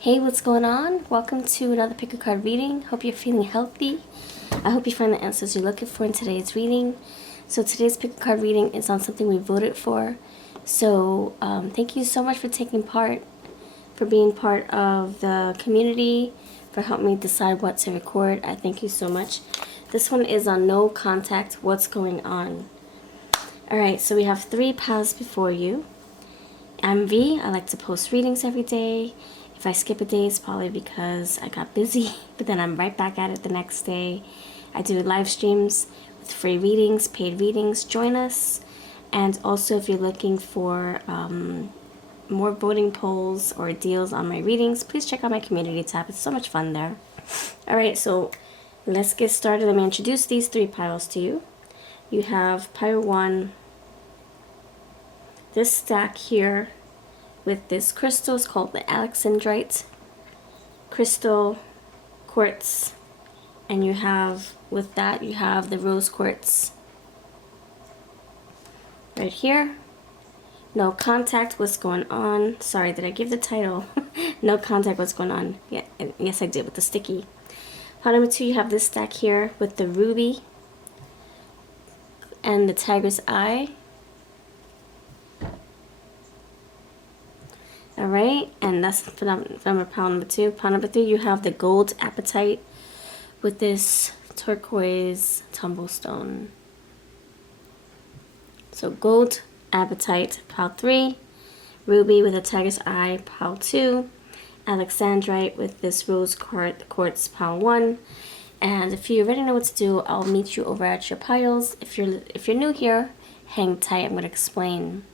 Hey, what's going on? Welcome to another pick a card reading. Hope you're feeling healthy. I hope you find the answers you're looking for in today's reading. So today's pick a card reading is on something we voted for. So thank you so much for taking part, for being part of the community, for helping me decide what to record. I thank you so much. This one is on no contact, what's going on. Alright, so we have 3 piles before you. I'm V. I like to post readings every day. If I skip a day, it's probably because I got busy, but then I'm right back at it the next day. I do live streams with free readings, paid readings. Join us. And also, if you're looking for more voting polls or deals on my readings, please check out my community tab. It's so much fun there. All right, so let's get started. Let me introduce these 3 piles to you. You have pile 1, this stack here, with this crystal is called the Alexandrite crystal quartz, and you have with that you have the rose quartz right here. No contact, what's going on? Sorry, did I give the title? No contact, what's going on? Yeah, yes I did, with the sticky. Pile number 2, you have this stack here with the ruby and the tiger's eye. Alright, and that's from pile number 2. Pile number 3, you have the gold apatite with this turquoise tumblestone. So gold apatite, pile 3. Ruby with a tiger's eye, pile 2. Alexandrite with this rose quartz, pile 1. And if you already know what to do, I'll meet you over at your piles. If you're new here, hang tight, I'm going to explain.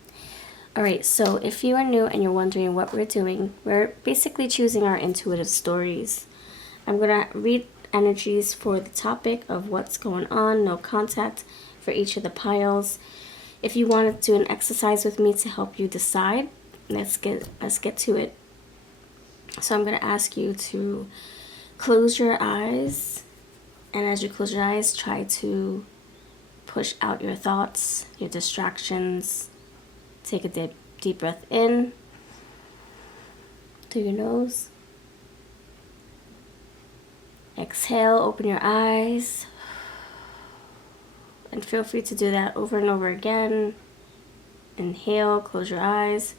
Alright, so if you are new and you're wondering what we're doing, we're basically choosing our intuitive stories. I'm going to read energies for the topic of what's going on, no contact, for each of the piles. If you want to do an exercise with me to help you decide, let's get to it. So I'm going to ask you to close your eyes, and as you close your eyes, try to push out your thoughts, your distractions. Take a deep breath in through your nose. Exhale, open your eyes. And feel free to do that over and over again. Inhale, close your eyes.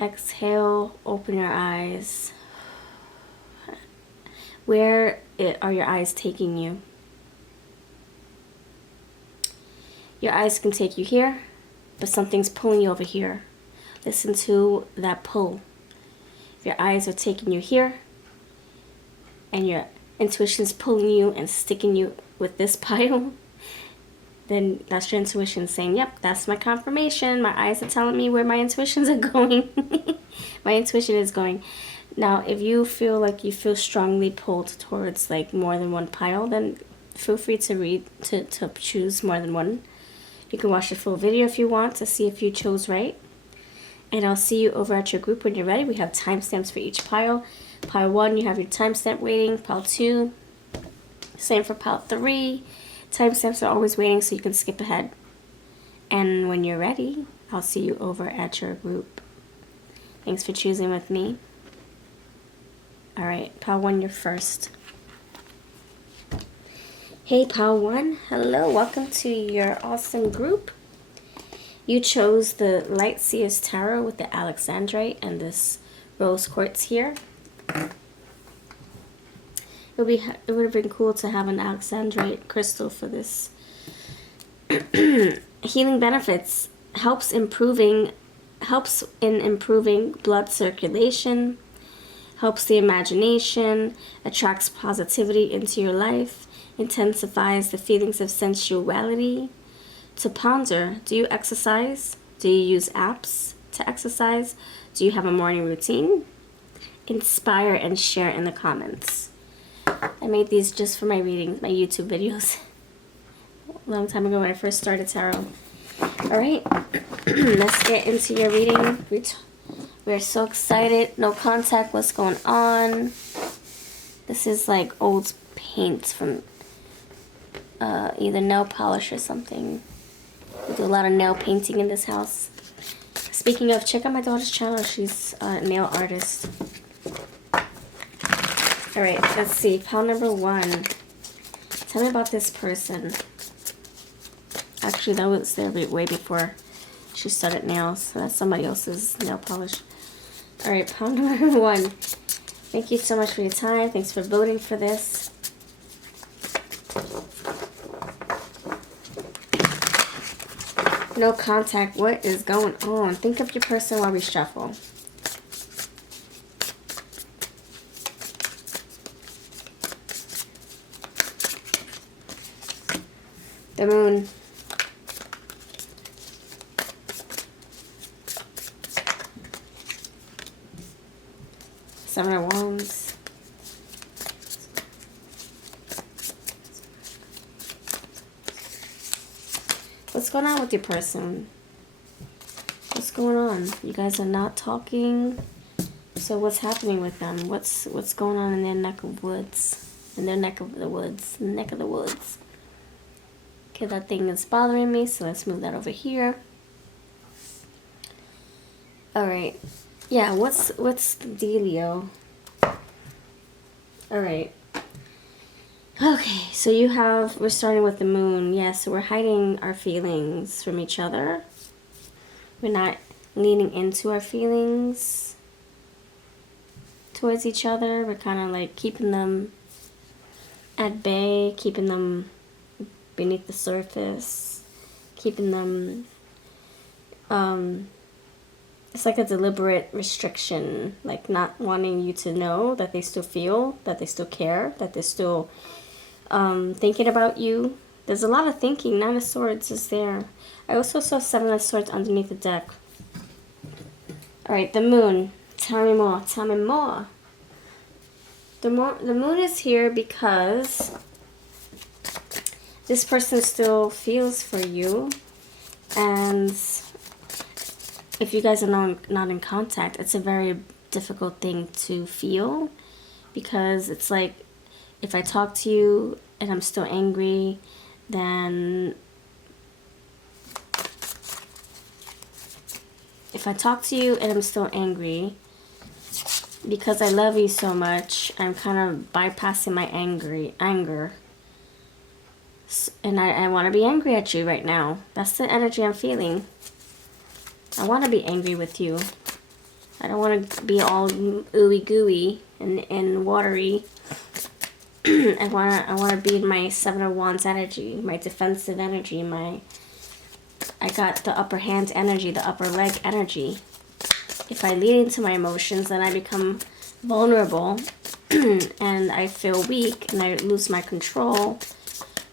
Exhale, open your eyes. Where are your eyes taking you? Your eyes can take you here, but something's pulling you over here. Listen to that pull. If your eyes are taking you here, and your intuition's pulling you and sticking you with this pile, then that's your intuition saying, yep, that's my confirmation. My eyes are telling me where my intuitions are going. My intuition is going. Now, if you feel like you feel strongly pulled towards like more than one pile, then feel free to choose more than one. You can watch the full video if you want to see if you chose right. And I'll see you over at your group when you're ready. We have timestamps for each pile. Pile 1, you have your timestamp waiting. Pile 2, same for pile 3. Timestamps are always waiting, so you can skip ahead. And when you're ready, I'll see you over at your group. Thanks for choosing with me. Alright, pile 1, you're first. Hey pile 1, hello, welcome to your awesome group. You chose the Light Seers Tarot with the Alexandrite and this rose quartz here. It would have been cool to have an Alexandrite crystal for this. Healing benefits, helps in improving blood circulation, helps the imagination, attracts positivity into your life, intensifies the feelings of sensuality. To ponder, do you exercise? Do you use apps to exercise? Do you have a morning routine? Inspire and share in the comments. I made these just for my readings, my YouTube videos. A long time ago when I first started tarot. Alright, let's get into your reading. We're so excited. No contact, what's going on? This is like old paint from either nail polish or something. We do a lot of nail painting in this house. Speaking of, check out my daughter's channel. She's a nail artist. Alright, let's see. Pile number 1. Tell me about this person. Actually, that was there way before she started nails. So that's somebody else's nail polish. Alright, pile number 1. Thank you so much for your time. Thanks for voting for this. No contact. What is going on? Think of your person while we shuffle. The moon. Seven of Wands. What's going on with your person? What's going on? You guys are not talking. So what's happening with them? What's going on in their neck of woods? In their neck of the woods. Neck of the woods. Okay, that thing is bothering me, so let's move that over here. Alright. Yeah, what's the dealio? Alright. Okay, so we're starting with the moon. Yeah, so we're hiding our feelings from each other. We're not leaning into our feelings towards each other. We're kind of like keeping them at bay, keeping them beneath the surface, keeping them, it's like a deliberate restriction, like not wanting you to know that they still feel, that they still care, that they're still thinking about you. There's a lot of thinking. 9 of Swords is there. I also saw 7 of Swords underneath the deck. Alright, the moon. Tell me more. Tell me more. The moon is here because this person still feels for you, and if you guys are not in contact, it's a very difficult thing to feel, because it's like, if I talk to you and I'm still angry, then because I love you so much, I'm kind of bypassing my anger. And I want to be angry at you right now. That's the energy I'm feeling. I want to be angry with you. I don't want to be all ooey gooey and watery. I want to be in my 7 of Wands energy, my defensive energy, I got the upper hand energy, the upper leg energy. If I lean into my emotions, then I become vulnerable and I feel weak and I lose my control.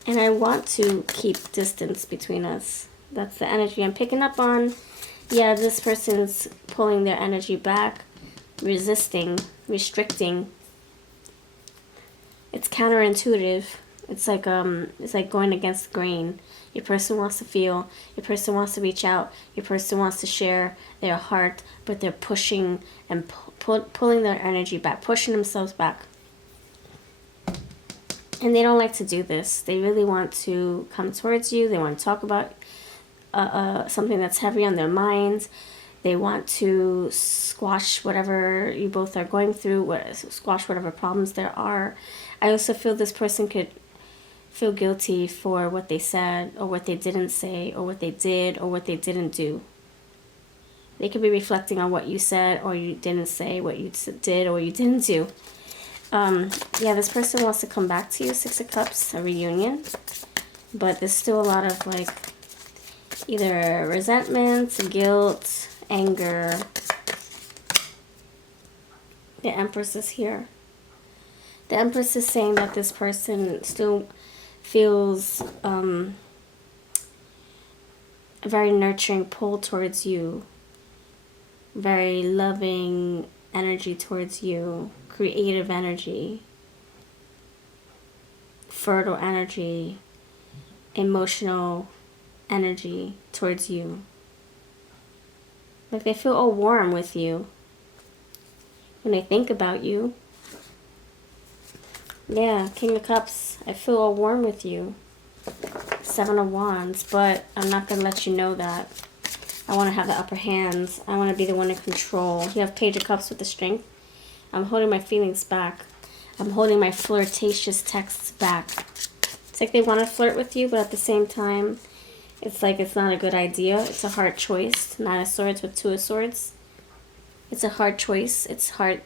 And I want to keep distance between us. That's the energy I'm picking up on. Yeah, this person's pulling their energy back, resisting, restricting. It's counterintuitive. It's like going against the grain. Your person wants to feel. Your person wants to reach out. Your person wants to share their heart, but they're pushing and pulling their energy back, pushing themselves back. And they don't like to do this. They really want to come towards you. They want to talk about something that's heavy on their minds. They want to squash whatever you both are going through, squash whatever problems there are. I also feel this person could feel guilty for what they said, or what they didn't say, or what they did, or what they didn't do. They could be reflecting on what you said, or you didn't say, what you did, or what you didn't do. Yeah, this person wants to come back to you, 6 of Cups, a reunion. But there's still a lot of, like, either resentment, guilt, anger. The Empress is here. The Empress is saying that this person still feels a very nurturing pull towards you. Very loving energy towards you. Creative energy, fertile energy, emotional energy towards you. Like they feel all warm with you when they think about you. Yeah, King of Cups, I feel all warm with you. 7 of Wands, but I'm not going to let you know that. I want to have the upper hand. I want to be the one in control. You have Page of Cups with the Strength. I'm holding my feelings back. I'm holding my flirtatious texts back. It's like they want to flirt with you, but at the same time, it's like it's not a good idea. It's a hard choice. Nine of Swords with Two of Swords. It's a hard choice. It's hard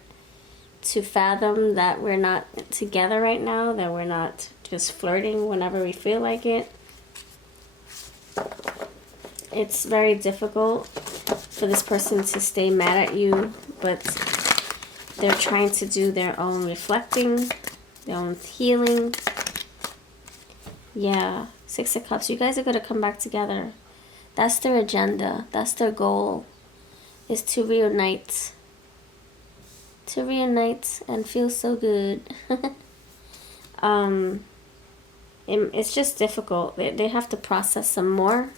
to fathom that we're not together right now, that we're not just flirting whenever we feel like it. It's very difficult for this person to stay mad at you, but they're trying to do their own reflecting, their own healing. Yeah, Six of Cups. You guys are going to come back together. That's their agenda. That's their goal, is to reunite. To reunite and feel so good. It's just difficult. They have to process some more.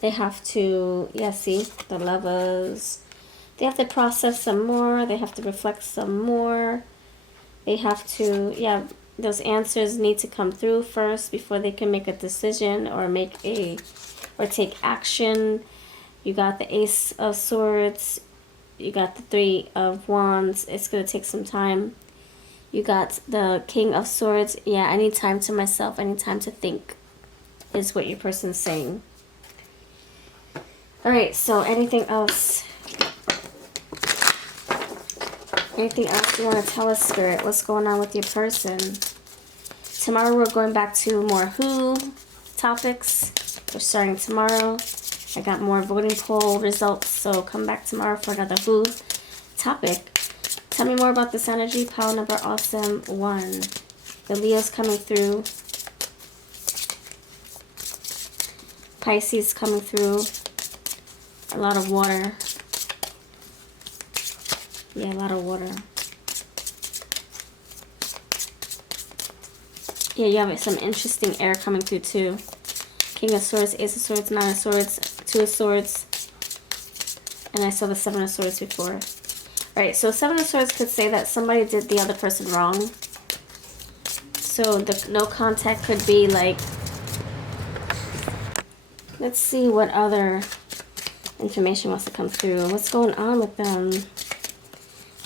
They have to, yeah, see, the Lovers. They have to process some more. They have to reflect some more. They have to, yeah, those answers need to come through first before they can make a decision or take action. You got the Ace of Swords. You got the Three of Wands. It's going to take some time. You got the King of Swords. Yeah, I need time to myself. I need time to think, is what your person's saying. Alright, so anything else? Anything else you want to tell us, Spirit? What's going on with your person? Tomorrow we're going back to more who topics. We're starting tomorrow. I got more voting poll results, so come back tomorrow for another who topic. Tell me more about this energy. Pile number awesome 1. The Leo's coming through. Pisces coming through. A lot of water. Yeah, a lot of water. Yeah, you have some interesting air coming through too. King of Swords, Ace of Swords, Nine of Swords, Two of Swords. And I saw the Seven of Swords before. Alright, so Seven of Swords could say that somebody did the other person wrong. So the no contact could be like... Let's see what other information wants to come through. What's going on with them?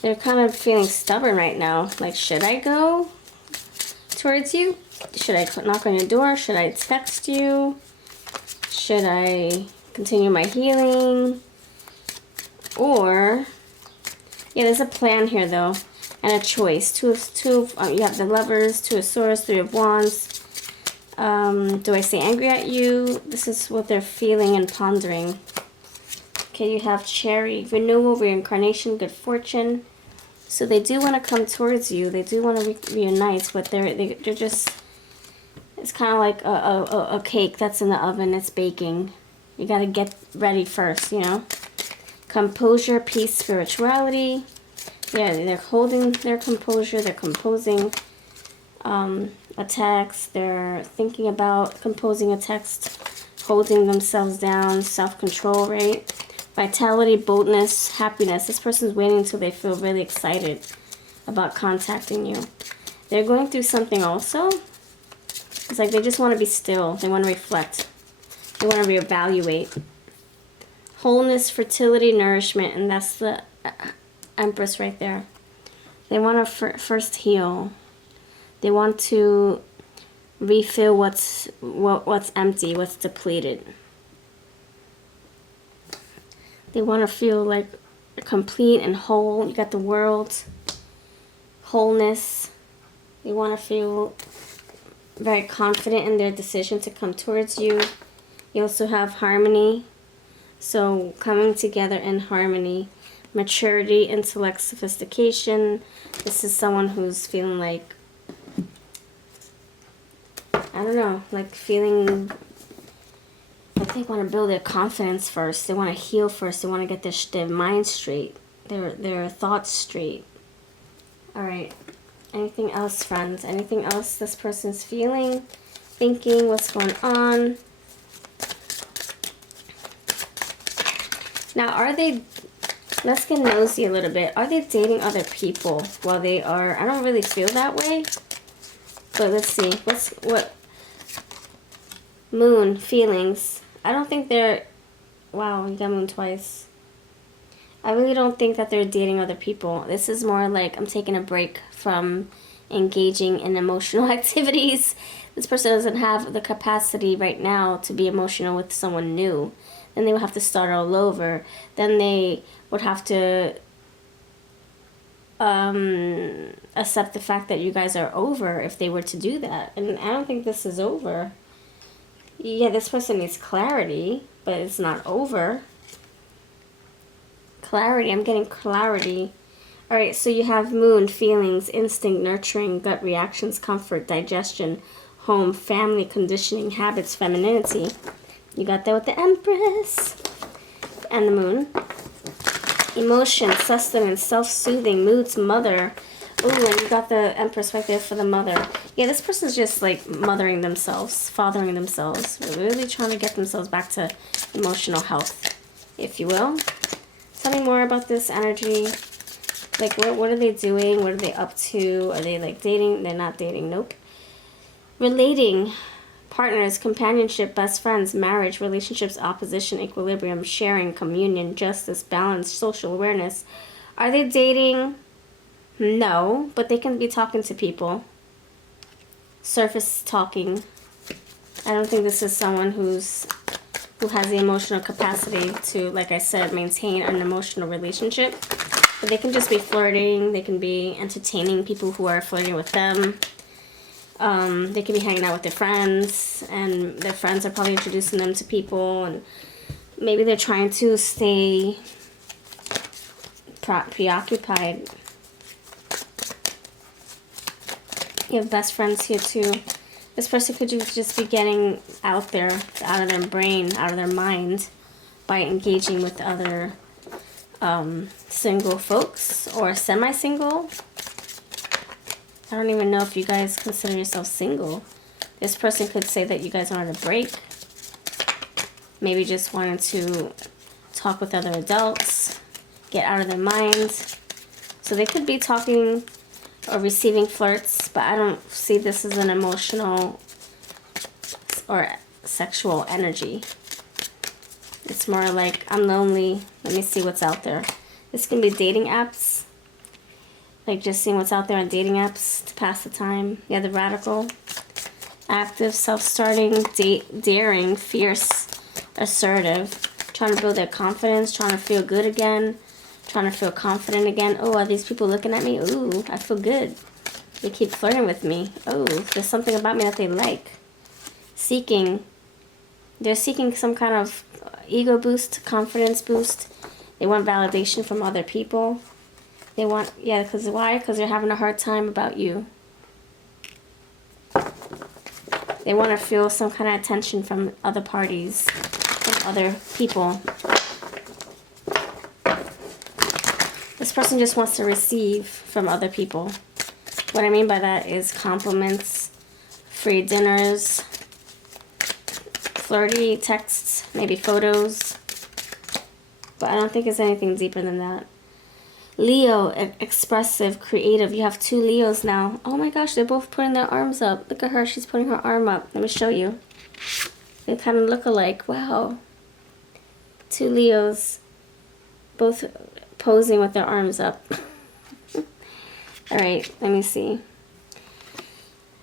They're kind of feeling stubborn right now. Like, should I go towards you? Should I knock on your door? Should I text you? Should I continue my healing? Or, yeah, there's a plan here though, and a choice. You have the Lovers, Two of Swords, Three of Wands. Do I stay angry at you? This is what they're feeling and pondering. Okay, you have Cherry, renewal, reincarnation, good fortune. So they do want to come towards you. They do want to reunite, but they're just... It's kind of like a cake that's in the oven. It's baking. You got to get ready first, you know. Composure, peace, spirituality. Yeah, they're holding their composure. They're composing a text. They're thinking about composing a text. Holding themselves down. Self-control, right? Vitality, boldness, happiness. This person's waiting until they feel really excited about contacting you. They're going through something also. It's like they just want to be still. They want to reflect. They want to reevaluate. Wholeness, fertility, nourishment. And that's the Empress right there. They want to first heal. They want to refill what's empty, what's depleted. They want to feel like complete and whole. You got the World. Wholeness. They want to feel very confident in their decision to come towards you. You also have harmony. So coming together in harmony. Maturity, intellect, sophistication. This is someone who's feeling like, I don't know, like feeling like they want to build their confidence first. They want to heal first. They want to get their mind straight. Their thoughts straight. Alright. Anything else, friends? Anything else this person's feeling? Thinking? What's going on? Now, are they... Let's get nosy a little bit. Are they dating other people while they are... I don't really feel that way. But let's see. What... Moon, feelings. I don't think they're Wow, you got moon twice. I really don't think that they're dating other people. This is more like I'm taking a break from engaging in emotional activities. This person doesn't have the capacity right now to be emotional with someone new. Then they would have to start all over. Then they would have to accept the fact that you guys are over if they were to do that. And I don't think this is over. Yeah, this person needs clarity, but it's not over. Clarity, I'm getting clarity. Alright, so you have moon, feelings, instinct, nurturing, gut reactions, comfort, digestion, home, family, conditioning, habits, femininity. You got that with the Empress. And the moon. Emotion, sustenance, self-soothing, moods, mother. Ooh, and you got the Empress right there for the mother. Yeah, this person's just like mothering themselves, fathering themselves. They're really trying to get themselves back to emotional health, if you will. Tell me more about this energy. Like, what are they doing? What are they up to? Are they, like, dating? They're not dating. Nope. Relating. Partners, companionship, best friends, marriage, relationships, opposition, equilibrium, sharing, communion, justice, balance, social awareness. Are they dating? No, but they can be talking to people. Surface talking. I don't think this is someone who has the emotional capacity to, like I said, maintain an emotional relationship. But they can just be flirting. They can be entertaining people who are flirting with them. They can be hanging out with their friends, and their friends are probably introducing them to people, and maybe they're trying to stay preoccupied. You have best friends here too. This person could just be getting out there, out of their brain, out of their mind, by engaging with other single folks or semi-single. I don't even know if you guys consider yourself single. This person could say that you guys are on a break. Maybe just wanted to talk with other adults, get out of their minds. So they could be talking or receiving flirts, but I don't see this as an emotional or sexual energy. It's more like, I'm lonely, let me see what's out there. This can be dating apps. Like just seeing what's out there on dating apps to pass the time. Yeah, the radical. Active, self-starting, daring, fierce, assertive. Trying to build their confidence, trying to feel good again. Trying to feel confident again. Oh, are these people looking at me? Ooh, I feel good. They keep flirting with me. Oh, there's something about me that they like. Seeking. They're seeking some kind of ego boost, confidence boost. They want validation from other people. They want, yeah, because why? Because they're having a hard time about you. They want to feel some kind of attention from other parties, from other people. This person just wants to receive from other people. What I mean by that is compliments, free dinners, flirty texts, maybe photos. But I don't think it's anything deeper than that. Leo, expressive, creative. You have 2 Leos now. Oh my gosh, they're both putting their arms up. Look at her, she's putting her arm up. Let me show you. They kind of look alike. Wow. 2 Leos, both posing with their arms up. Alright, let me see.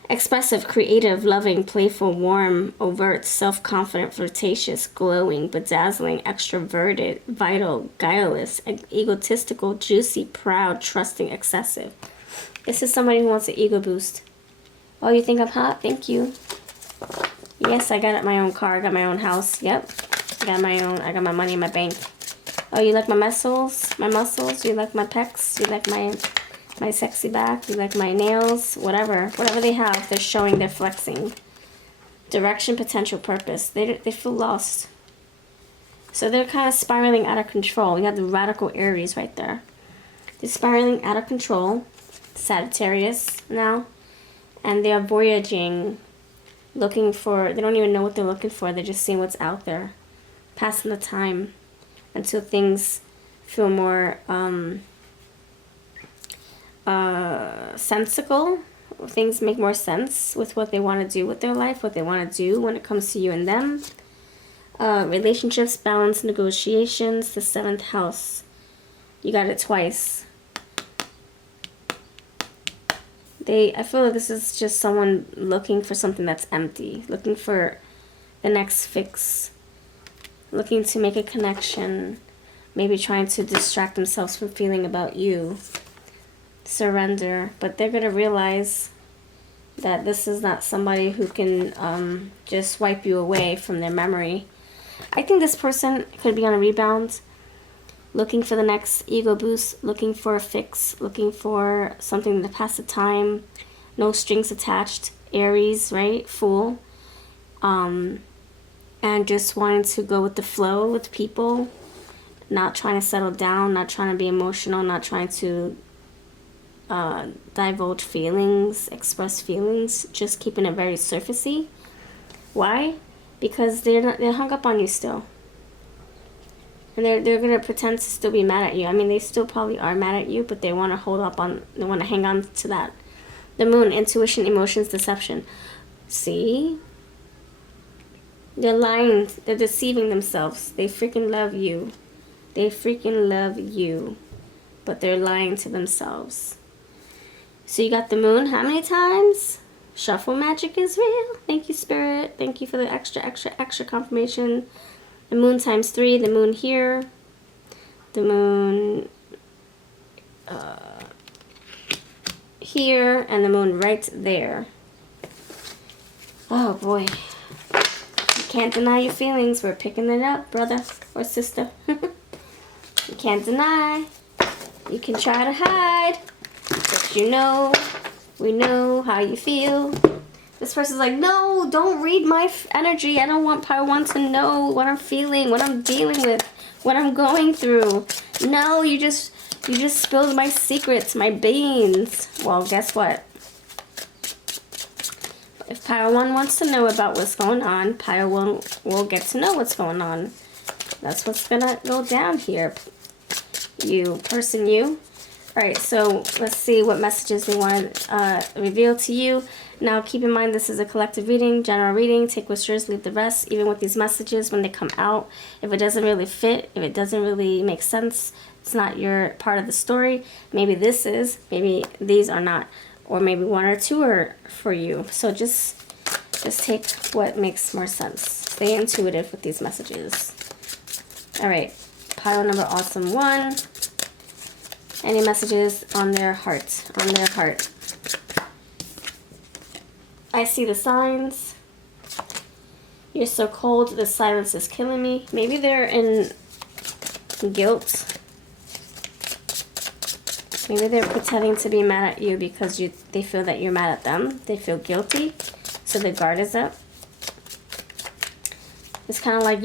Expressive, creative, loving, playful, warm, overt, self-confident, flirtatious, glowing, bedazzling, extroverted, vital, guileless, egotistical, juicy, proud, trusting, excessive. This is somebody who wants an ego boost. Oh, you think I'm hot? Thank you. Yes, I got my own car. I got my own house. Yep. I got my money in my bank. Oh, you like my muscles? My muscles? You like my pecs? You like my sexy back? You like my nails? Whatever they have, they're showing, they're flexing. Direction, potential, purpose. They feel lost. So they're kind of spiraling out of control. You have the radical Aries right there. They're spiraling out of control. Sagittarius now. And they're voyaging, looking for, they don't even know what they're looking for. They're just seeing what's out there. Passing the time until things feel more sensical. Things make more sense with what they want to do with their life, what they want to do when it comes to you and them. Relationships, balance, negotiations, the 7th house. You got it twice. I feel like this is just someone looking for something that's empty, looking for the next fix, looking to make a connection, maybe trying to distract themselves from feeling about you. Surrender, but they're going to realize that this is not somebody who can just wipe you away from their memory. I think this person could be on a rebound, looking for the next ego boost, looking for a fix, looking for something to pass the time, no strings attached, Aries, right? Fool. And just wanting to go with the flow with people, not trying to settle down, not trying to be emotional, not trying to divulge feelings, express feelings, just keeping it very surfacey. Why? Because they're hung up on you still. And they're gonna pretend to still be mad at you. I mean, they still probably are mad at you, but they want to hang on to that. The moon, intuition, emotions, deception. See? They're lying. They're deceiving themselves. They freaking love you. They freaking love you. But they're lying to themselves. So you got the moon how many times? Shuffle magic is real. Thank you, Spirit. Thank you for the extra confirmation. The moon times 3, the moon here. The moon here, and the moon right there. Oh boy. You can't deny your feelings. We're picking it up, brother or sister. You can't deny. You can try to hide. But you know, we know how you feel. This person's like, no, don't read my energy. I don't want part 1 to know what I'm feeling, what I'm dealing with, what I'm going through. No, you just spilled my secrets, my beans. Well, guess what? If Pile 1 wants to know about what's going on, Pile 1 will get to know what's going on. That's what's gonna go down here. You, person you. Alright, so let's see what messages they want to reveal to you. Now, keep in mind, this is a collective reading, general reading. Take what's yours, leave the rest. Even with these messages, when they come out, if it doesn't really fit, if it doesn't really make sense, it's not your part of the story. Maybe this is, maybe these are not, or maybe 1 or 2 are for you. So just take what makes more sense. Stay intuitive with these messages. Alright, pile number awesome 1. Any messages on their heart, I see the signs. You're so cold, the silence is killing me. Maybe they're in guilt. Maybe they're pretending to be mad at you because they feel that you're mad at them. They feel guilty, so their guard is up. It's kind of like,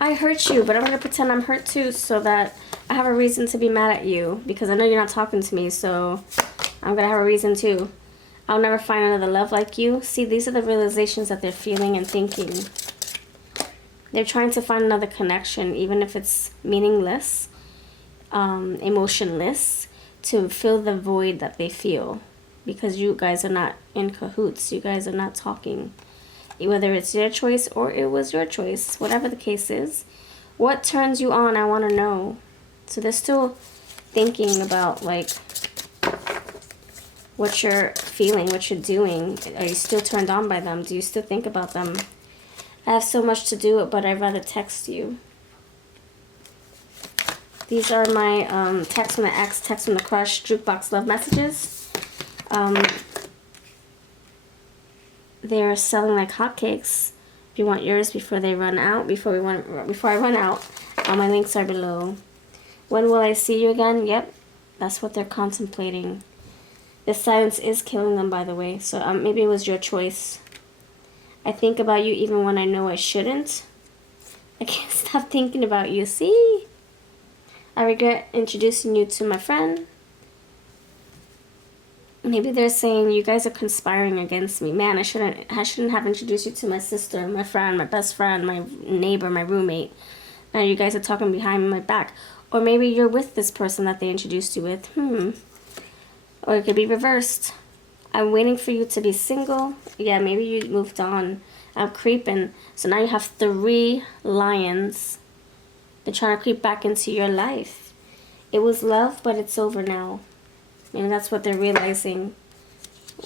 I hurt you, but I'm going to pretend I'm hurt too so that I have a reason to be mad at you because I know you're not talking to me, so I'm going to have a reason too. I'll never find another love like you. See, these are the realizations that they're feeling and thinking. They're trying to find another connection, even if it's meaningless, emotionless, to fill the void that they feel. Because you guys are not in cahoots. You guys are not talking. Whether it's their choice or it was your choice, whatever the case is. What turns you on, I want to know. So they're still thinking about, like, what you're feeling, what you're doing. Are you still turned on by them? Do you still think about them? I have so much to do, but I'd rather text you. These are my text from the ex, text from the crush, jukebox love messages. They're selling like hotcakes. If you want yours before they run out, before I run out, my links are below. When will I see you again? Yep, that's what they're contemplating. The silence is killing them, by the way, so maybe it was your choice. I think about you even when I know I shouldn't. I can't stop thinking about you, see? I regret introducing you to my friend. Maybe they're saying you guys are conspiring against me. Man, I shouldn't have introduced you to my sister, my friend, my best friend, my neighbor, my roommate. Now you guys are talking behind my back. Or maybe you're with this person that they introduced you with. Or it could be reversed. I'm waiting for you to be single. Yeah, maybe you moved on. I'm creeping. So now you have 3 lions. They're trying to creep back into your life. It was love, but it's over now. And that's what they're realizing.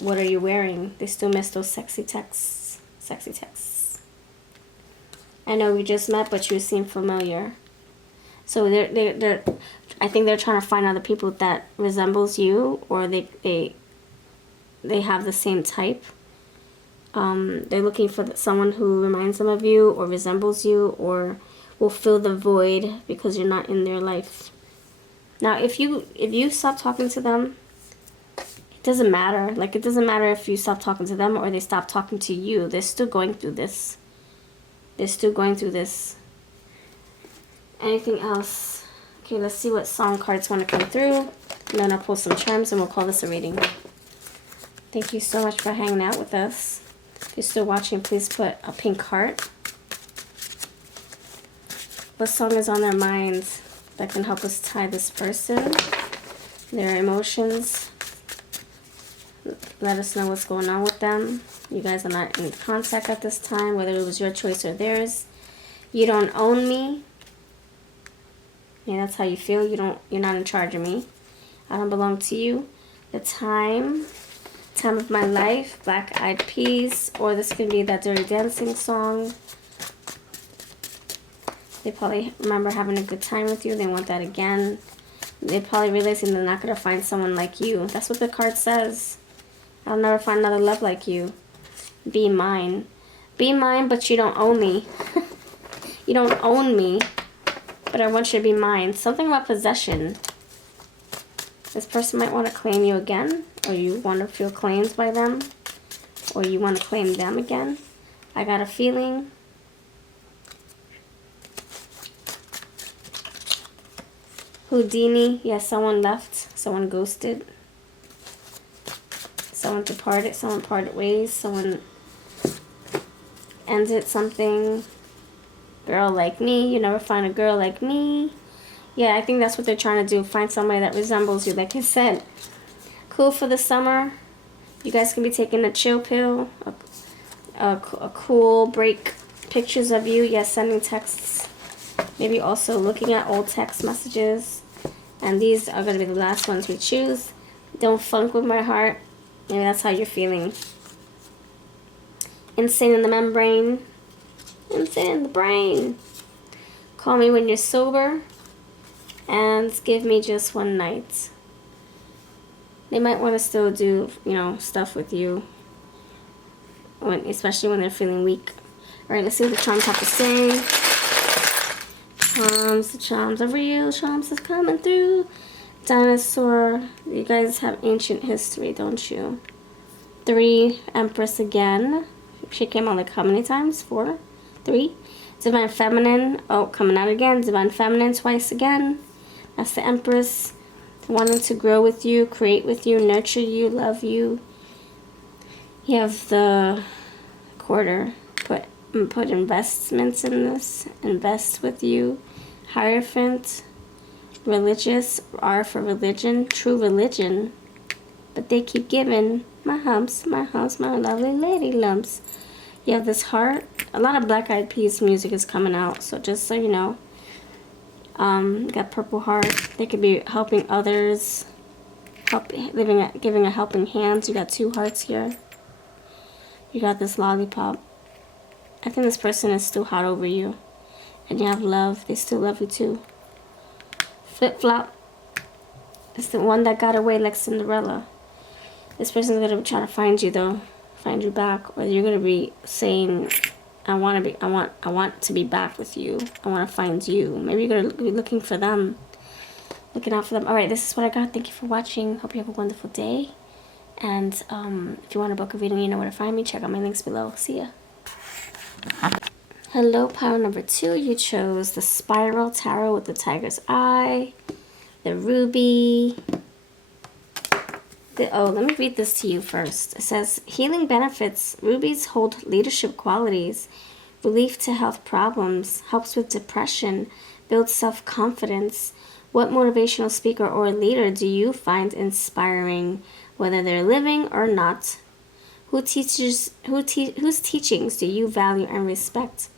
What are you wearing? They still miss those sexy texts. Sexy texts. I know we just met, but you seem familiar. So they're I think they're trying to find other people that resembles you, or they have the same type. They're looking for someone who reminds them of you, or resembles you, or will fill the void because you're not in their life. Now, if you stop talking to them, it doesn't matter. Like, it doesn't matter if you stop talking to them or they stop talking to you. They're still going through this. They're still going through this. Anything else? Okay, let's see what song cards want to come through. And then I'll pull some charms and we'll call this a reading. Thank you so much for hanging out with us. If you're still watching, please put a pink heart. What song is on their minds that can help us tie this person? Their emotions. Let us know what's going on with them. You guys are not in contact at this time, whether it was your choice or theirs. You don't own me. Yeah, that's how you feel. You're not in charge of me. I don't belong to you. The time of my life, Black Eyed Peas, or this could be that Dirty Dancing song. They probably remember having a good time with you. They want that again. They're probably realizing they're not going to find someone like you. That's what the card says. I'll never find another love like you. Be mine. Be mine, but you don't own me. You don't own me, but I want you to be mine. Something about possession. This person might want to claim you again, or you want to feel claimed by them, or you want to claim them again. I got a feeling. Houdini. Yeah, someone left. Someone ghosted. Someone departed. Someone parted ways. Someone ended something. Girl like me. You never find a girl like me. Yeah, I think that's what they're trying to do. Find somebody that resembles you. Like I said, cool for the summer. You guys can be taking a chill pill. A cool break. Pictures of you. Yes, sending texts. Maybe also looking at old text messages. And these are going to be the last ones we choose. Don't funk with my heart. Maybe that's how you're feeling. Insane in the membrane. Insane in the brain. Call me when you're sober. And give me just one night. They might want to still do, stuff with you. Especially when they're feeling weak. Alright, let's see what the charms have to say. Charms, the charms are real. Charms is coming through. Dinosaur. You guys have ancient history, don't you? 3, Empress again. She came out like how many times? 4? 3? Divine Feminine. Oh, coming out again. Divine Feminine twice again. That's the Empress. Wanting to grow with you, create with you, nurture you, love you. You have the Quarter. Put investments in this. Invest with you. Hierophant. Religious. R for religion. True religion. But they keep giving. My humps, my lovely lady lumps. You have this heart. A lot of Black Eyed Peas music is coming out. So just so you know. Got purple heart. They could be helping others. Giving a helping hand. You got 2 hearts here. You got this lollipop. I think this person is still hot over you. And you have love. They still love you too. Flip-flop. It's the one that got away like Cinderella. This person's going to be trying to find you though. Find you back. Or you're going to be saying, I want to be back with you. I want to find you. Maybe you're going to be looking for them. Looking out for them. Alright, this is what I got. Thank you for watching. Hope you have a wonderful day. And if you want to book a reading, you know where to find me. Check out my links below. See ya. Hello, pile number 2. You chose the Spiral Tarot with the Tiger's Eye, the Ruby. Let me read this to you first. It says, healing benefits. Rubies hold leadership qualities, relief to health problems, helps with depression, builds self-confidence. What motivational speaker or leader do you find inspiring? whether they're living or not. Whose teachings do you value and respect?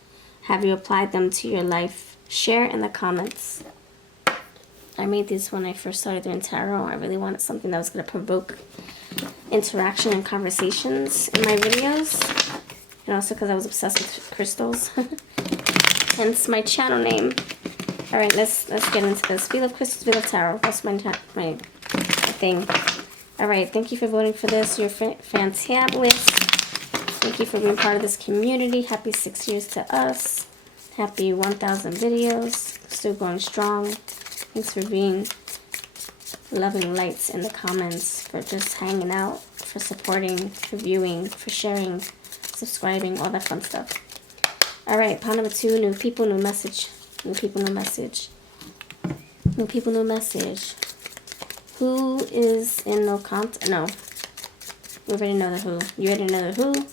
Have you applied them to your life? Share in the comments. I made this when I first started doing tarot. I really wanted something that was going to provoke interaction and conversations in my videos. And also because I was obsessed with crystals. Hence my channel name. Alright, let's get into this. VLoveCrystals, VLoveTarot. That's my thing. Alright, thank you for voting for this. You're fantabulous. Thank you for being part of this community. Happy 6 years to us. Happy 1,000 videos. Still going strong. Thanks for being loving lights in the comments, for just hanging out, for supporting, for viewing, for sharing, subscribing, all that fun stuff. Alright, pile number 2, new people, new message. New people, new message. New people, new message. Who is in no contact? No. We already know the who. You already know the who.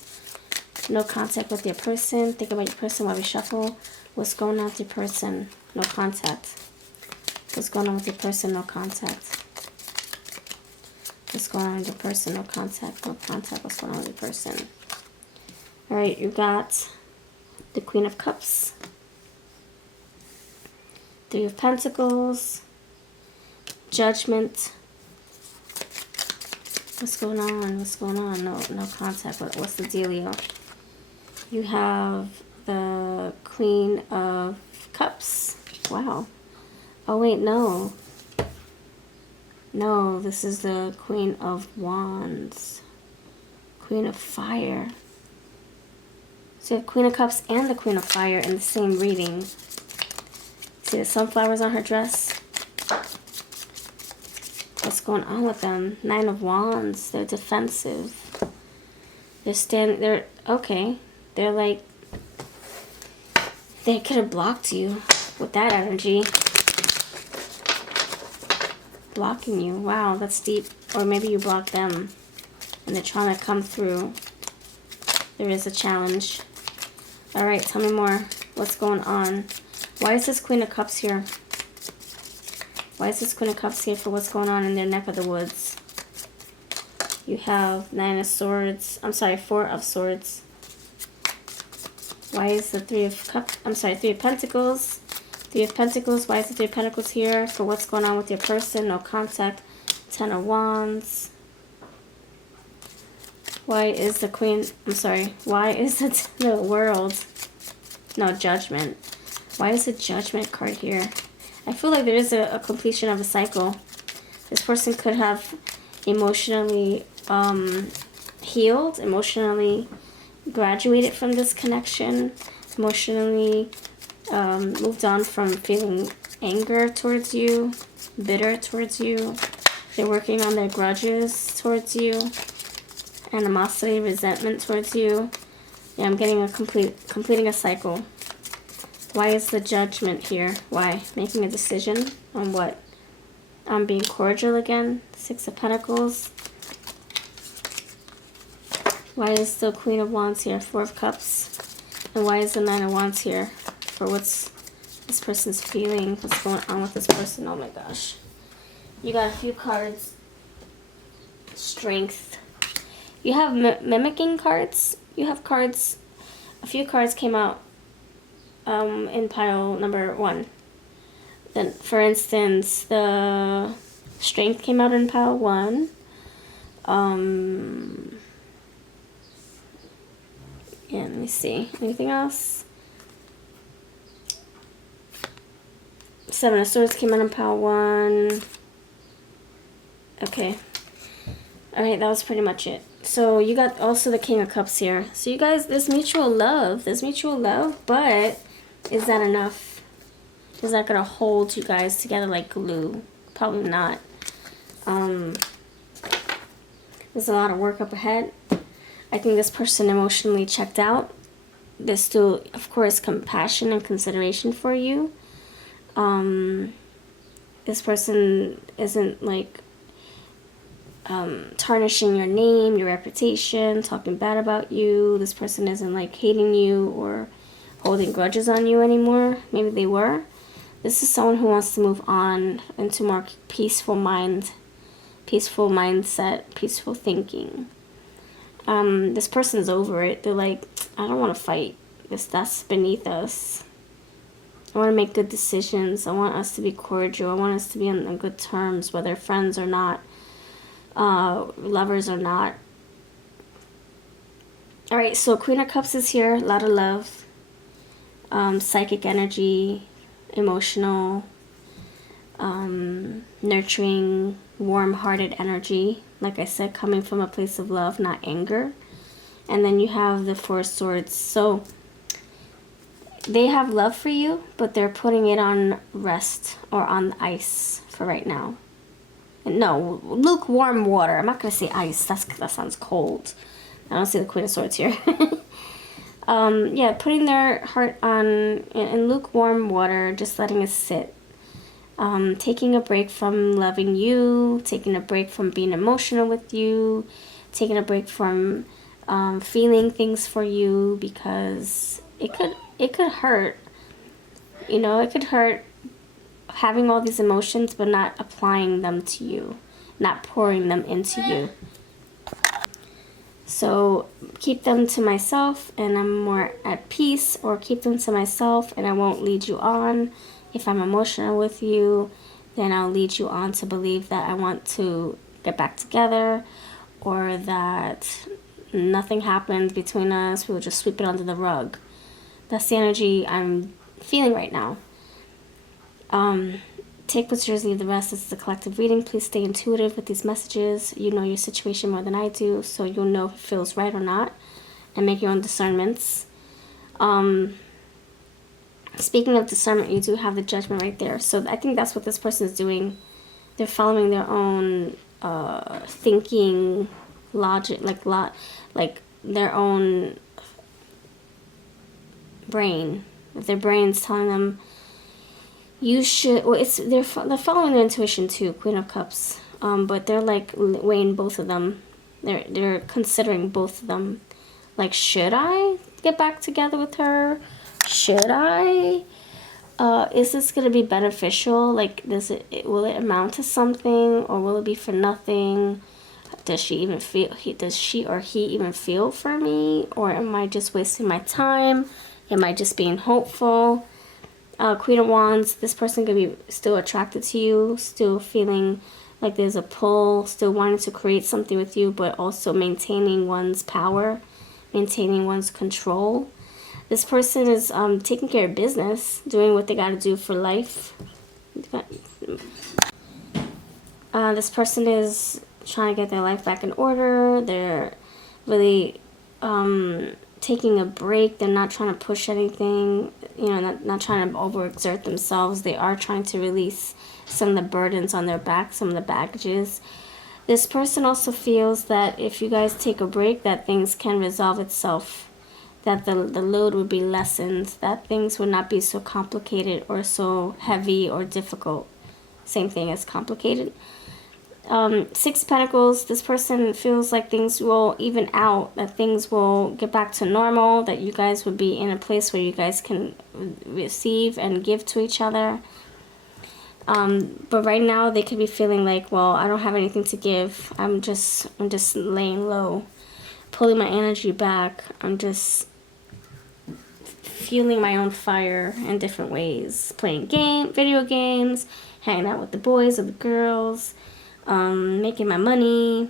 No contact with your person. Think about your person while we shuffle. What's going on with your person? No contact. What's going on with your person? No contact. What's going on with your person? No contact. No contact. What's going on with your person? Alright, you got the Queen of Cups. 3 of Pentacles. Judgment. What's going on? What's going on? No contact. What's the dealio? You have the Queen of Cups. Wow. Oh, wait, no. No, this is the Queen of Wands. Queen of Fire. So you have Queen of Cups and the Queen of Fire in the same reading. See the sunflowers on her dress? What's going on with them? 9 of Wands. They're defensive. They're okay. They're like, they could have blocked you with that energy. Blocking you. Wow, that's deep. Or maybe you blocked them and they're trying to come through. There is a challenge. Alright, tell me more. What's going on? Why is this Queen of Cups here? Why is this Queen of Cups here for what's going on in their neck of the woods? You have 9 of Swords. I'm sorry, 4 of Swords. Why is the 3 of Cups? I'm sorry, 3 of Pentacles. 3 of Pentacles. Why is the 3 of Pentacles here for what's going on with your person? No contact. 10 of Wands. Why is the Queen... I'm sorry. Why is it the World? No, Judgment. Why is the Judgment card here? I feel like there is a completion of a cycle. This person could have emotionally healed, emotionally graduated from this connection, emotionally moved on from feeling anger towards you, bitter towards you. They're working on their grudges towards you, animosity, resentment towards you. Yeah, I'm getting completing a cycle. Why is the Judgment here? Why? Making a decision on what? On being cordial again. 6 of Pentacles. Why is the Queen of Wands here? 4 of Cups. And why is the 9 of Wands here? For what's this person's feeling? What's going on with this person? Oh my gosh. You got a few cards. Strength. You have mimicking cards. You have cards. A few cards came out in pile number 1. Then, for instance, the Strength came out in pile 1. Yeah, let me see. Anything else? 7 of Swords came out in pile 1. Okay. Alright, that was pretty much it. So you got also the King of Cups here. So you guys, there's mutual love. There's mutual love, but is that enough? Is that going to hold you guys together like glue? Probably not. There's a lot of work up ahead. I think this person emotionally checked out. There's still, of course, compassion and consideration for you. This person isn't like tarnishing your name, your reputation, talking bad about you. This person isn't like hating you or holding grudges on you anymore. Maybe they were. This is someone who wants to move on into more peaceful peaceful mindset, peaceful thinking. This person's over it. They're like, I don't want to fight. That's beneath us. I want to make good decisions. I want us to be cordial. I want us to be on good terms, whether friends or not, lovers or not. Alright, so Queen of Cups is here. A lot of love. Psychic energy, emotional, nurturing, warm-hearted energy. Like I said, coming from a place of love, not anger. And then you have the Four of Swords. So they have love for you, but they're putting it on rest or on ice for right now. No, lukewarm water. I'm not going to say ice. That sounds cold. I don't see the Queen of Swords here. Yeah, putting their heart on in lukewarm water, just letting it sit. Taking a break from loving you, taking a break from being emotional with you, taking a break from feeling things for you, because it could hurt. You know, it could hurt having all these emotions but not applying them to you, not pouring them into you. So keep them to myself and I'm more at peace, or keep them to myself and I won't lead you on. If I'm emotional with you, then I'll lead you on to believe that I want to get back together, or that nothing happened between us. We'll just sweep it under the rug. That's the energy I'm feeling right now. Take what's yours, leave the rest. This is a collective reading. Please stay intuitive with these messages. You know your situation more than I do, so you'll know if it feels right or not, and make your own discernments. Speaking of discernment, you do have the Judgment right there. So I think that's what this person is doing. They're following their own thinking, logic, like their own brain. If their brain's telling them, you should. Well, they're following their intuition too. Queen of Cups, but they're like weighing both of them. They're considering both of them. Like, should I get back together with her? Should I? Is this going to be beneficial? Like, will it amount to something, or will it be for nothing? Does she or he even feel for me? Or am I just wasting my time? Am I just being hopeful? Queen of Wands, this person could be still attracted to you, still feeling like there's a pull, still wanting to create something with you, but also maintaining one's power, maintaining one's control. This person is taking care of business, doing what they got to do for life. This person is trying to get their life back in order. They're really taking a break. They're not trying to push anything, you know, not trying to overexert themselves. They are trying to release some of the burdens on their back, some of the baggages. This person also feels that if you guys take a break, that things can resolve itself, that the load would be lessened, that things would not be so complicated or so heavy or difficult. Same thing as complicated. Six of Pentacles, this person feels like things will even out, that things will get back to normal, that you guys would be in a place where you guys can receive and give to each other. But right now they could be feeling like, well, I don't have anything to give. I'm just laying low, pulling my energy back. I'm just fueling my own fire in different ways, playing video games, hanging out with the boys or the girls, making my money,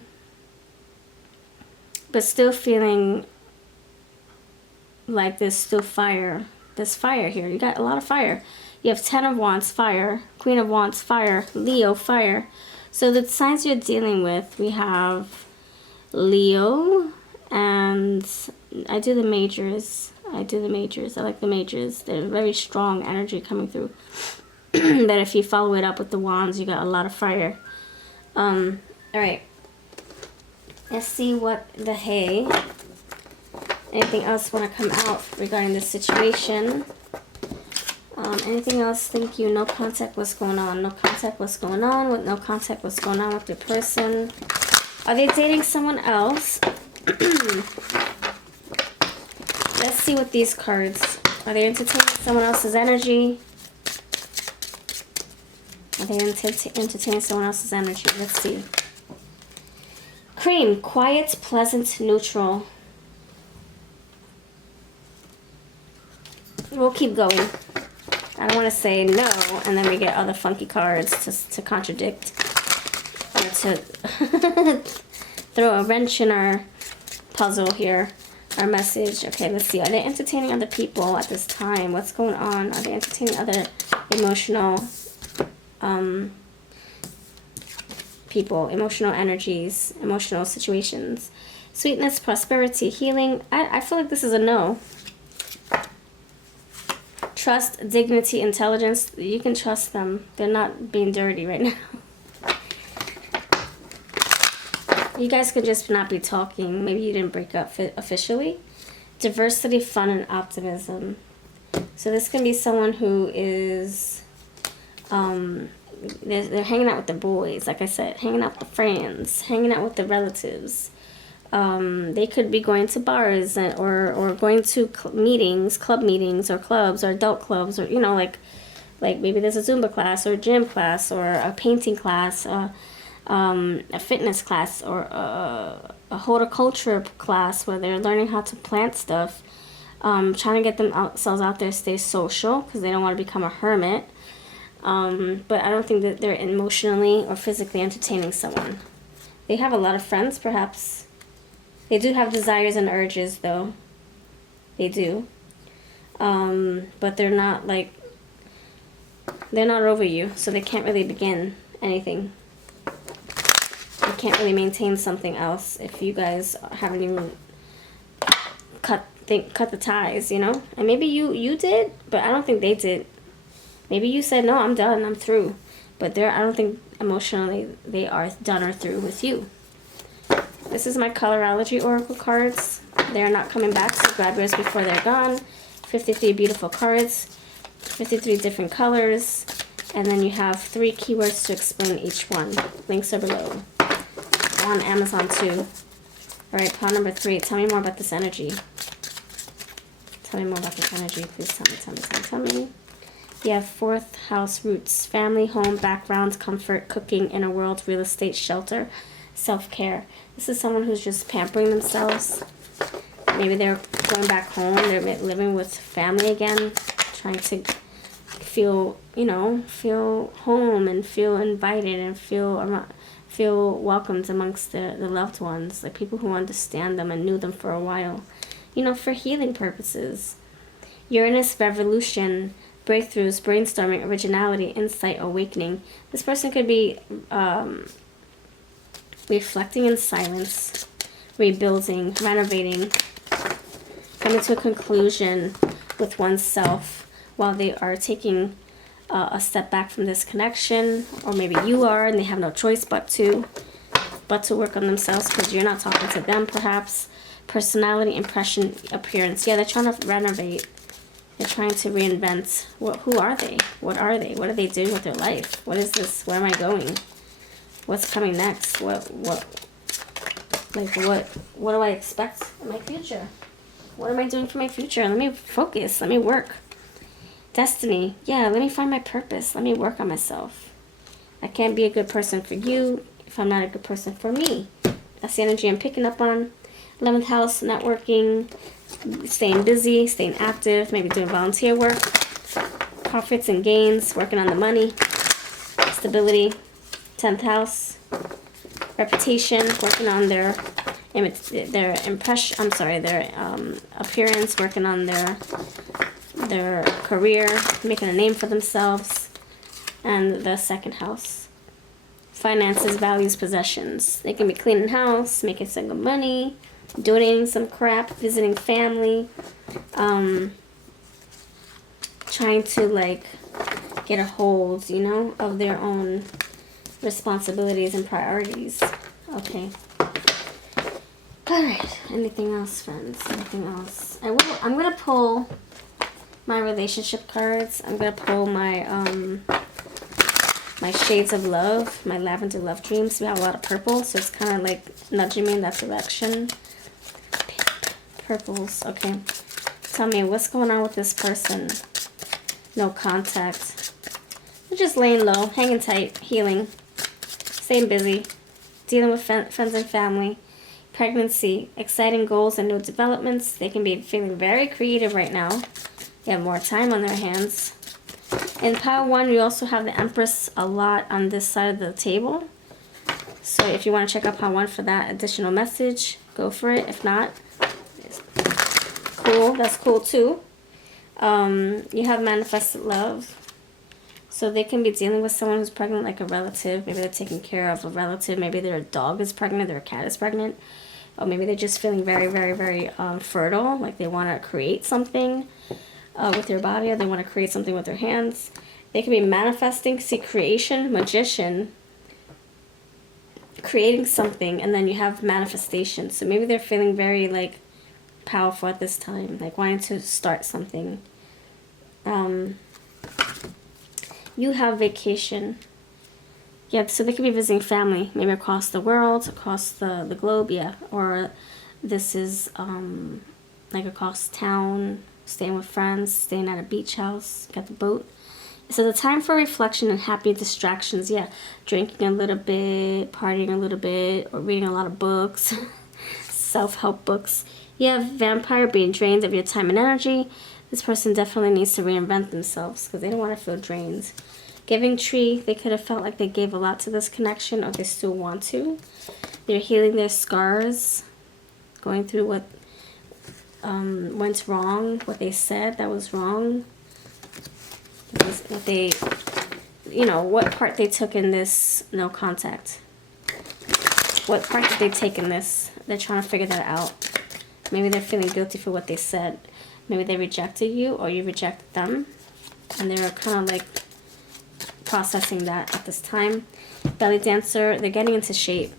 but still feeling like there's still fire. There's fire here. You got a lot of fire. You have 10 of Wands, fire. Queen of Wands, fire. Leo, fire. So the signs you're dealing with, we have Leo, and I do the majors. I like the majors. They're very strong energy coming through. But if you follow it up with the Wands, you got a lot of fire. Alright. Let's see what the hey. Anything else want to come out regarding this situation? Anything else? Thank you. No contact. What's going on? No contact. What's going on? With no contact. What's going on with your person? Are they dating someone else? Let's see what these cards. Are they entertaining someone else's energy? Are they entertaining someone else's energy? Let's see. Cream, quiet, pleasant, neutral. We'll keep going. I don't want to say no, and then we get other funky cards to contradict. Or to throw a wrench in our puzzle here. Our message. Okay, let's see. Are they entertaining other people at this time? What's going on? Are they entertaining other emotional people, emotional energies, emotional situations? Sweetness, prosperity, healing. I feel like this is a no. Trust, dignity, intelligence. You can trust them. They're not being dirty right now. You guys could just not be talking. Maybe you didn't break up officially. Diversity, fun, and optimism. So this can be someone who is, they're hanging out with the boys, like I said, hanging out with the friends, hanging out with the relatives. They could be going to bars or going to meetings, club meetings, or clubs, or adult clubs, or, you know, like maybe there's a Zumba class or a gym class or a painting class, a fitness class, or a horticulture class where they're learning how to plant stuff, trying to get themselves out there, stay social because they don't want to become a hermit. But I don't think that they're emotionally or physically entertaining someone. They have a lot of friends, perhaps. They do have desires and urges, though. They do. But they're not over you, so they can't really begin anything. You can't really maintain something else if you guys haven't even cut the ties, you know? And maybe you did, but I don't think they did. Maybe you said, no, I'm done, I'm through. But I don't think emotionally they are done or through with you. This is my Colorology Oracle cards. They're not coming back, so grab yours before they're gone. 53 beautiful cards, 53 different colors, and then you have 3 keywords to explain each one. Links are below. On Amazon too. Alright, pile number 3. Tell me more about this energy. Tell me more about this energy. Please tell me. You have 4th house roots. Family, home, background, comfort, cooking, inner world, real estate, shelter, self-care. This is someone who's just pampering themselves. Maybe they're going back home. They're living with family again. Trying to feel, you know, feel home and feel invited and feel welcomed amongst the loved ones, like people who understand them and knew them for a while, you know, for healing purposes. Uranus, revolution, breakthroughs, brainstorming, originality, insight, awakening. This person could be reflecting in silence, rebuilding, renovating, coming to a conclusion with oneself while they are taking a step back from this connection, or maybe you are and they have no choice but to work on themselves because you're not talking to them, perhaps. Personality, impression, appearance. Yeah, they're trying to renovate. They're trying to reinvent. Who are they? What are they? What are they doing with their life? What is this? Where am I going? What's coming next? What do I expect in my future? What am I doing for my future? Let me focus. Let me work. Destiny. Yeah, let me find my purpose. Let me work on myself. I can't be a good person for you if I'm not a good person for me. That's the energy I'm picking up on. 11th house, networking, staying busy, staying active, maybe doing volunteer work. Profits and gains, working on the money. Stability. 10th house, reputation, working on their appearance, working on their career, making a name for themselves. And the 2nd house, finances, values, possessions. They can be cleaning house, making some good money, donating some crap, visiting family, trying to like get a hold, you know, of their own responsibilities and priorities. Okay. Alright. Anything else, friends? Anything else? I'm gonna pull my relationship cards. I'm gonna pull my my shades of love, my lavender love dreams. We have a lot of purple, so it's kind of like nudging me in that direction. Purples. Okay. Tell me what's going on with this person. No contact. They're just laying low, hanging tight, healing. Staying busy, dealing with friends and family. Pregnancy, exciting goals and new developments. They can be feeling very creative right now. They have more time on their hands. In pile 1, you also have the Empress a lot on this side of the table. So if you want to check out pile 1 for that additional message, go for it. If not, cool. That's cool too. You have manifested love. So they can be dealing with someone who's pregnant, like a relative. Maybe they're taking care of a relative. Maybe their dog is pregnant, their cat is pregnant. Or maybe they're just feeling very, very, very fertile. Like they want to create something with their body, or they want to create something with their hands. They can be manifesting, see creation, magician, creating something, and then you have manifestation. So maybe they're feeling very like powerful at this time, like wanting to start something. You have vacation. Yeah, so they could be visiting family, maybe across the world, across the globe, yeah. Or this is like across town, staying with friends, staying at a beach house, got the boat. So the time for reflection and happy distractions, yeah. Drinking a little bit, partying a little bit, or reading a lot of books, self-help books. You have vampire, being drained of your time and energy. This person definitely needs to reinvent themselves because they don't want to feel drained. Giving tree, they could have felt like they gave a lot to this connection, or they still want to. They're healing their scars, going through what went wrong, what they said that was wrong. What they, you know, what part they took in this no contact. What part did they take in this? They're trying to figure that out. Maybe they're feeling guilty for what they said. Maybe they rejected you, or you rejected them. And they're kind of like processing that at this time. Belly dancer, they're getting into shape.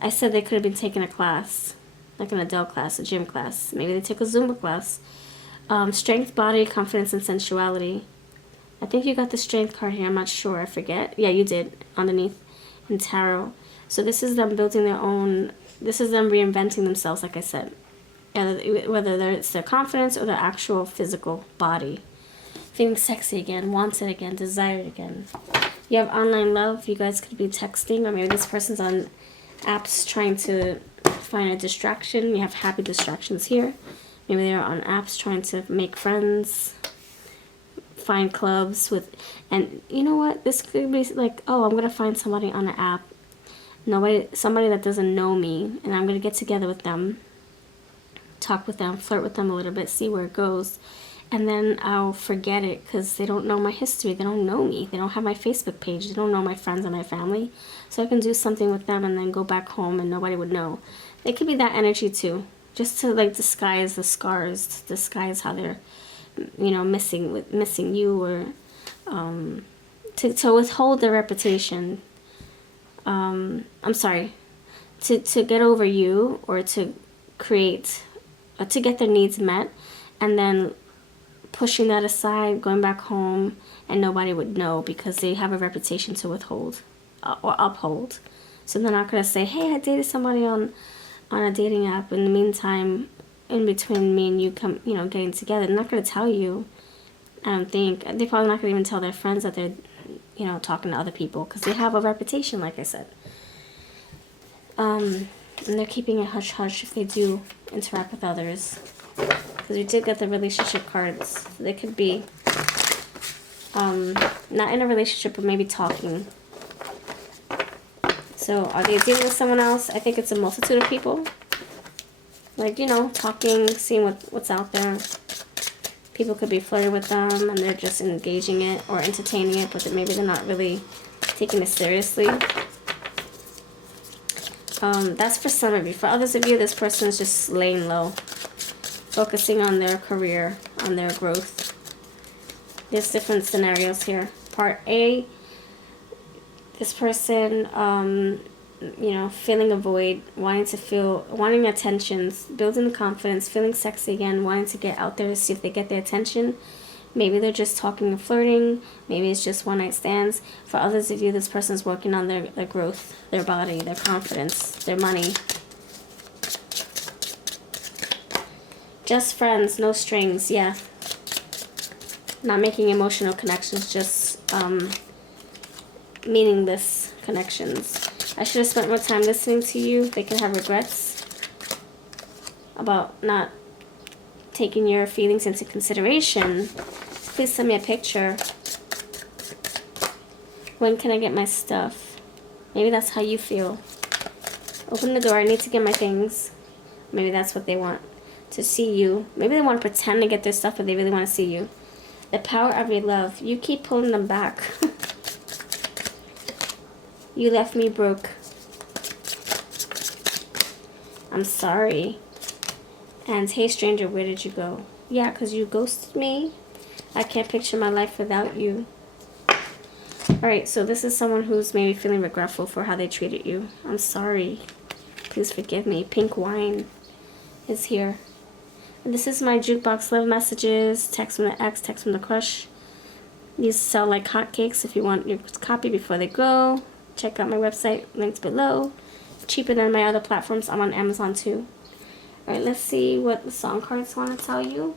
I said they could have been taking a class, like an adult class, a gym class. Maybe they took a Zumba class. Strength, body, confidence, and sensuality. I think you got the strength card here. I'm not sure. I forget. Yeah, you did. Underneath in tarot. So this is them building their own. This is them reinventing themselves, like I said. Whether it's their confidence or their actual physical body. Feeling sexy again, wanted again, desired again. You have online love. You guys could be texting, or maybe this person's on apps trying to find a distraction. You have happy distractions here. Maybe they're on apps trying to make friends, find clubs with, and you know what? This could be like, oh, I'm gonna find somebody on an app. Somebody that doesn't know me, and I'm gonna get together with them, talk with them, flirt with them a little bit, see where it goes. And then I'll forget it because they don't know my history. They don't know me. They don't have my Facebook page. They don't know my friends and my family. So I can do something with them and then go back home and nobody would know. It could be that energy too. Just to like disguise the scars, to disguise how they're, you know, missing you, or to withhold their reputation. I'm sorry. To get over you, or to create, or to get their needs met, and then pushing that aside, going back home, and nobody would know because they have a reputation to withhold or uphold. So they're not going to say, hey, I dated somebody on a dating app. In the meantime, in between me and you getting together, they're not going to tell you. I don't think. They're probably not going to even tell their friends that they're, talking to other people because they have a reputation, like I said. And they're keeping it hush-hush if they do interact with others. Because we did get the relationship cards. They could be not in a relationship, but maybe talking. So are they dealing with someone else? I think it's a multitude of people. Like, talking, seeing what's out there. People could be flirting with them and they're just engaging it or entertaining it, but maybe they're not really taking it seriously. That's for some of you. For others of you, this person is just laying low, focusing on their career, on their growth. There's different scenarios here. Part A, this person, feeling a void, wanting attentions, building confidence, feeling sexy again, wanting to get out there to see if they get their attention. Maybe they're just talking and flirting. Maybe it's just one night stands. For others of you, this person's working on their growth, their body, their confidence, their money. Just friends, no strings, yeah. Not making emotional connections, just meaningless connections. I should have spent more time listening to you. They can have regrets about not taking your feelings into consideration. Please send me a picture. When can I get my stuff? Maybe that's how you feel. Open the door. I need to get my things. Maybe that's what they want. To see you. Maybe they want to pretend to get their stuff, but they really want to see you. The power of your love. You keep pulling them back. You left me broke. I'm sorry. And hey stranger, where did you go? Yeah, because you ghosted me. I can't picture my life without you. Alright, so this is someone who's maybe feeling regretful for how they treated you. I'm sorry. Please forgive me. Pink wine is here. And this is my jukebox love messages. Text from the ex, text from the crush. These sell like hotcakes if you want your copy before they go. Check out my website, links below. Cheaper than my other platforms. I'm on Amazon too. Alright, let's see what the song cards want to tell you.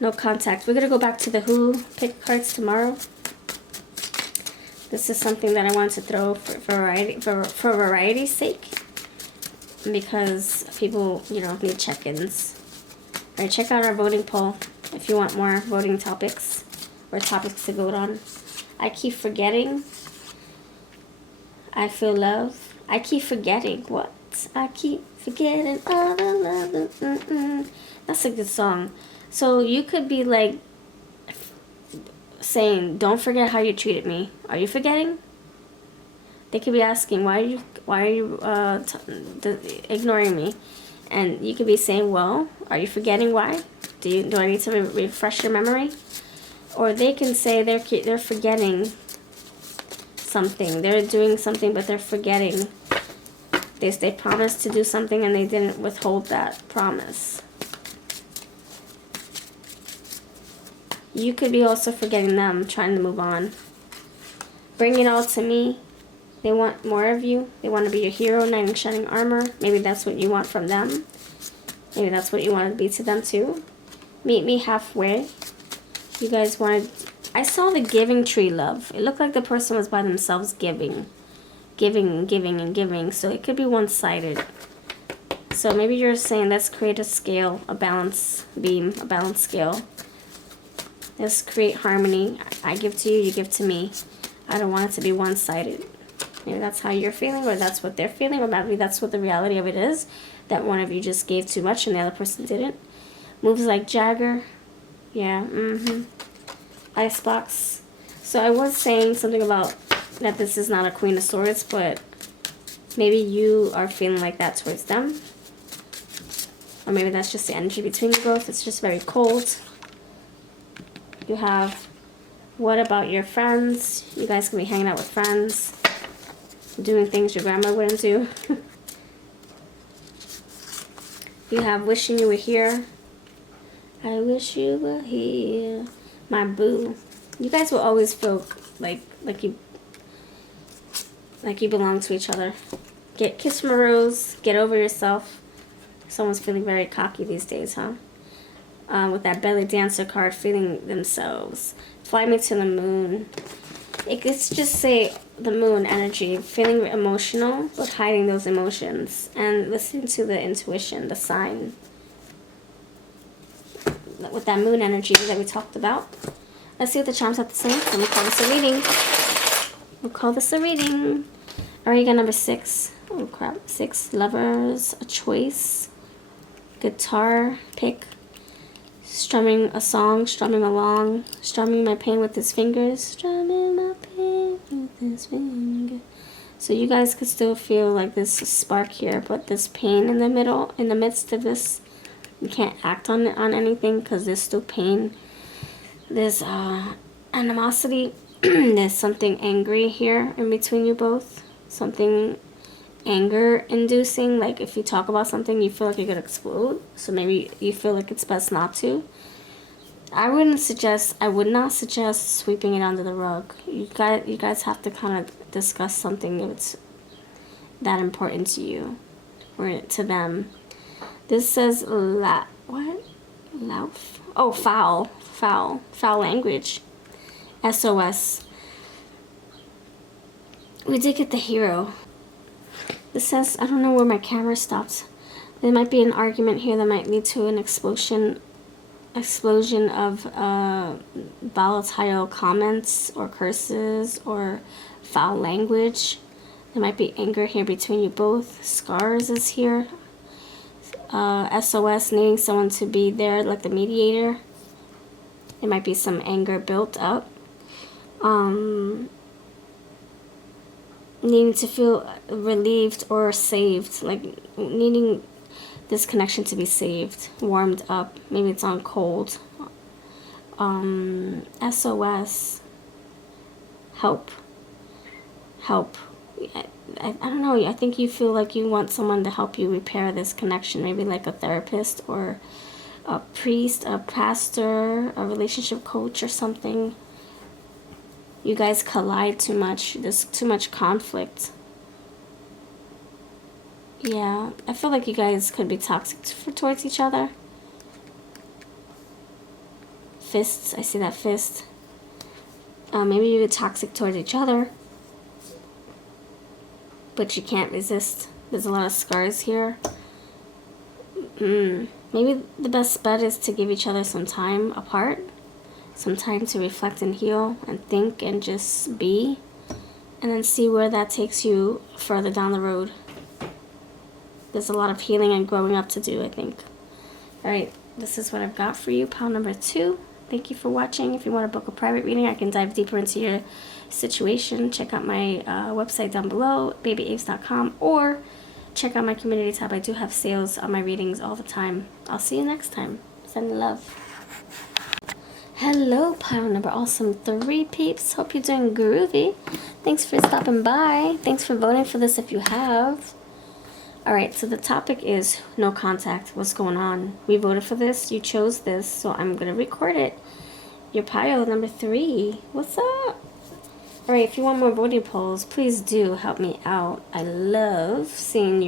No contact. We're going to go back to the Who pick cards tomorrow. This is something that I wanted to throw for variety's sake. Because people, you know, need check-ins. Alright, check out our voting poll if you want more voting topics or topics to vote on. I keep forgetting. I feel love. I keep forgetting. What? I keep forgetting all the love. That's a good song. So you could be like saying, "Don't forget how you treated me." Are you forgetting? They could be asking, "Why are you ignoring me?" And you could be saying, "Well, are you forgetting why? Do I need to refresh your memory?" Or they can say they're forgetting something. They're doing something, but they're forgetting. They promised to do something and they didn't withhold that promise. You could be also forgetting them, trying to move on. Bring it all to me. They want more of you. They want to be your hero, knight in shining armor. Maybe that's what you want from them. Maybe that's what you want to be to them too. Meet me halfway. You guys wanted... I saw the giving tree, love. It looked like the person was by themselves giving. Giving, giving, and giving. So it could be one-sided. So maybe you're saying, let's create a scale, a balance beam, a balance scale. Let's create harmony. I give to you, you give to me. I don't want it to be one-sided. Maybe that's how you're feeling, or that's what they're feeling, or maybe that's what the reality of it is. That one of you just gave too much and the other person didn't. Moves like Jagger. Yeah, Icebox. So I was saying something about that this is not a Queen of Swords, but maybe you are feeling like that towards them. Or maybe that's just the energy between you both. It's just very cold. You have, what about your friends? You guys can be hanging out with friends. Doing things your grandma wouldn't do. You have wishing you were here. I wish you were here. My boo. You guys will always feel like you belong to each other. Get kiss from a rose. Get over yourself. Someone's feeling very cocky these days, huh? With that belly dancer card, feeling themselves. Fly me to the moon. It could just say the moon energy, feeling emotional, but hiding those emotions. And listening to the intuition, the sign. With that moon energy that we talked about. Let's see what the charms have to say. Let me call this a reading. We'll call this a reading. Alright, you got number 6. Oh crap. 6. Lovers. A choice. Guitar. Pick. Strumming a song. Strumming along. Strumming my pain with his fingers. Strumming my pain with his finger. So you guys could still feel like this spark here, but this pain in the middle, in the midst of this, you can't act on anything because there's still pain. There's animosity. There's something angry here in between you both. Something anger-inducing. Like if you talk about something, you feel like you're going to explode. So maybe you feel like it's best not to. I would not suggest sweeping it under the rug. You guys have to kind of discuss something if it's that important to you or to them. This says foul language. SOS. We did get the hero. This says, I don't know where my camera stopped. There might be an argument here that might lead to an explosion of volatile comments or curses or foul language. There might be anger here between you both. Scars is here. SOS, needing someone to be there like the mediator. There might be some anger built up. Needing to feel relieved or saved, like needing this connection to be saved, warmed up. Maybe it's on cold. SOS, help. I don't know, I think you feel like you want someone to help you repair this connection, maybe like a therapist or a priest, a pastor, a relationship coach or something. You guys collide too much. There's too much conflict. Yeah, I feel like you guys could be toxic towards each other. Fists, I see that fist. Maybe you're toxic towards each other, but you can't resist. There's a lot of scars here. Maybe the best bet is to give each other some time apart. Some time to reflect and heal and think and just be. And then see where that takes you further down the road. There's a lot of healing and growing up to do, I think. Alright, this is what I've got for you, pile number 2. Thank you for watching. If you want to book a private reading, I can dive deeper into your situation. Check out my website down below, babyaves.com, or check out my community tab. I do have sales on my readings all the time. I'll see you next time. Sending love. Hello, pile number awesome 3 peeps. Hope you're doing groovy. Thanks for stopping by. Thanks for voting for this if you have. Alright, so the topic is no contact. What's going on? We voted for this. You chose this, so I'm going to record it. Your pile number 3. What's up? Alright, if you want more voting polls, please do help me out. I love seeing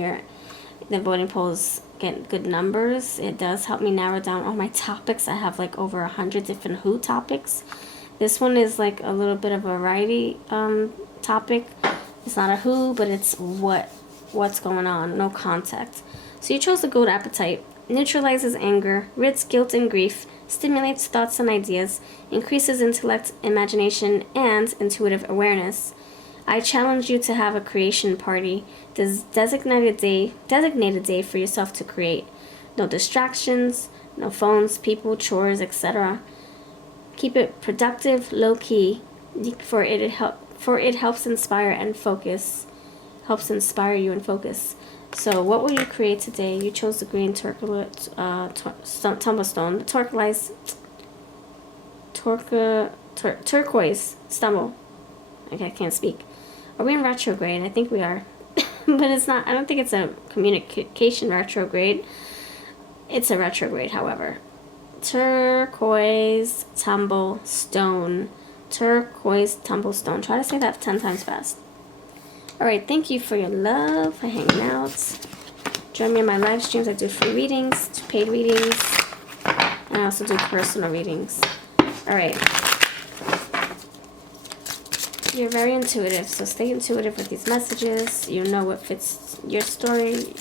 the voting polls get good numbers. It does help me narrow down all my topics. I have like over 100 different who topics. This one is like a little bit of a variety topic. It's not a who, but it's what's going on. No contact. So you chose the goat appetite. Neutralizes anger, rids guilt and grief, stimulates thoughts and ideas, increases intellect, imagination, and intuitive awareness. I challenge you to have a creation party. Designated day for yourself to create. No distractions, no phones, people, chores, etc. Keep it productive, low key, for it helps inspire and focus. Helps inspire you and focus. So what will you create today? You chose the green tumblestone, the turquoise stumble. Okay, I can't speak. Are we in retrograde? I think we are. But it's not, I don't think it's a communication retrograde. It's a retrograde, however. Turquoise tumblestone. Turquoise tumblestone. Try to say that 10 times fast. Alright, thank you for your love, for hanging out. Join me in my live streams. I do free readings, paid readings, and I also do personal readings. Alright. You're very intuitive, so stay intuitive with these messages. You know what fits your story.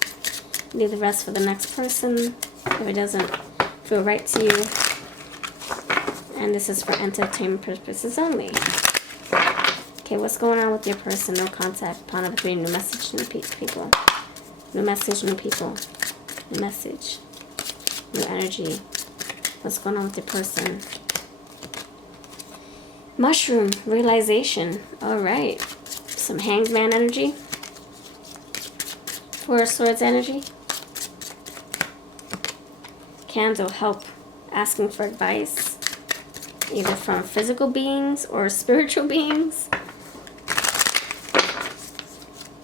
Leave the rest for the next person if it doesn't feel right to you. And this is for entertainment purposes only. Okay, what's going on with your person? No contact. Pile number 3, new message, new people. New message, new people. New message. New energy. What's going on with your person? Mushroom, realization. Alright. Some Hanged Man energy. 4 of Swords energy. Candle, help. Asking for advice. Either from physical beings or spiritual beings.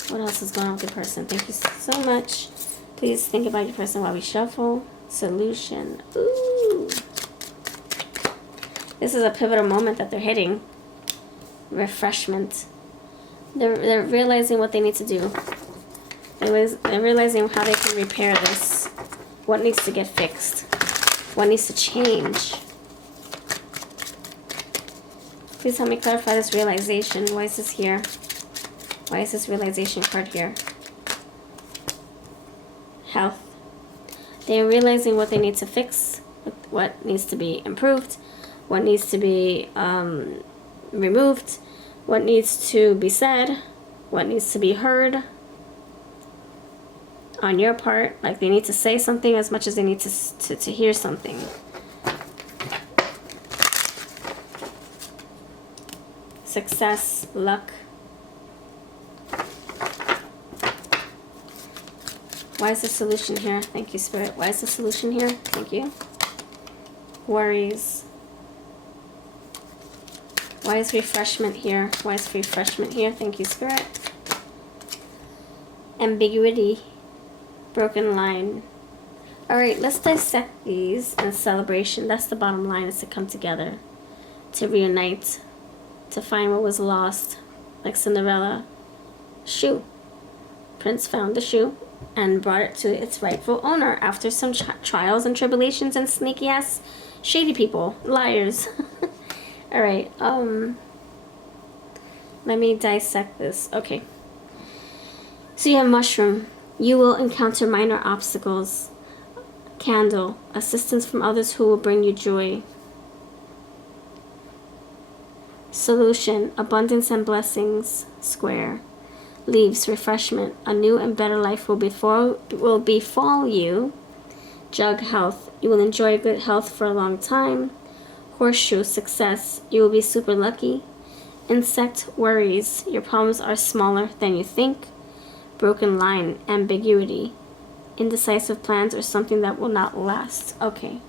What else is going on with your person? Thank you so much. Please think about your person while we shuffle. Solution. Ooh. This is a pivotal moment that they're hitting. Refreshment. They're realizing what they need to do. They're realizing how they can repair this. What needs to get fixed. What needs to change. Please help me clarify this realization. Why is this here? Why is this realization card here? Health. They're realizing what they need to fix, what needs to be improved, what needs to be removed, what needs to be said, what needs to be heard on your part. Like they need to say something as much as they need to hear something. Success, luck. Why is the solution here? Thank you, Spirit. Why is the solution here? Thank you. Worries. Why is refreshment here? Why is refreshment here? Thank you, Spirit. Ambiguity. Broken line. Alright, let's dissect these in celebration. That's the bottom line, is to come together, to reunite, to find what was lost. Like Cinderella. Shoe. Prince found the shoe and brought it to its rightful owner after some trials and tribulations and sneaky ass shady people, liars. All right, let me dissect this. Okay, so you have mushroom. You will encounter minor obstacles. Candle, assistance from others who will bring you joy. Solution, abundance and blessings. Square. Leaves, refreshment. A new and better life will befall you. Jug, health. You will enjoy good health for a long time. Horseshoe, success. You will be super lucky. Insect, worries. Your problems are smaller than you think. Broken line, ambiguity. Indecisive plans or something that will not last. Okay.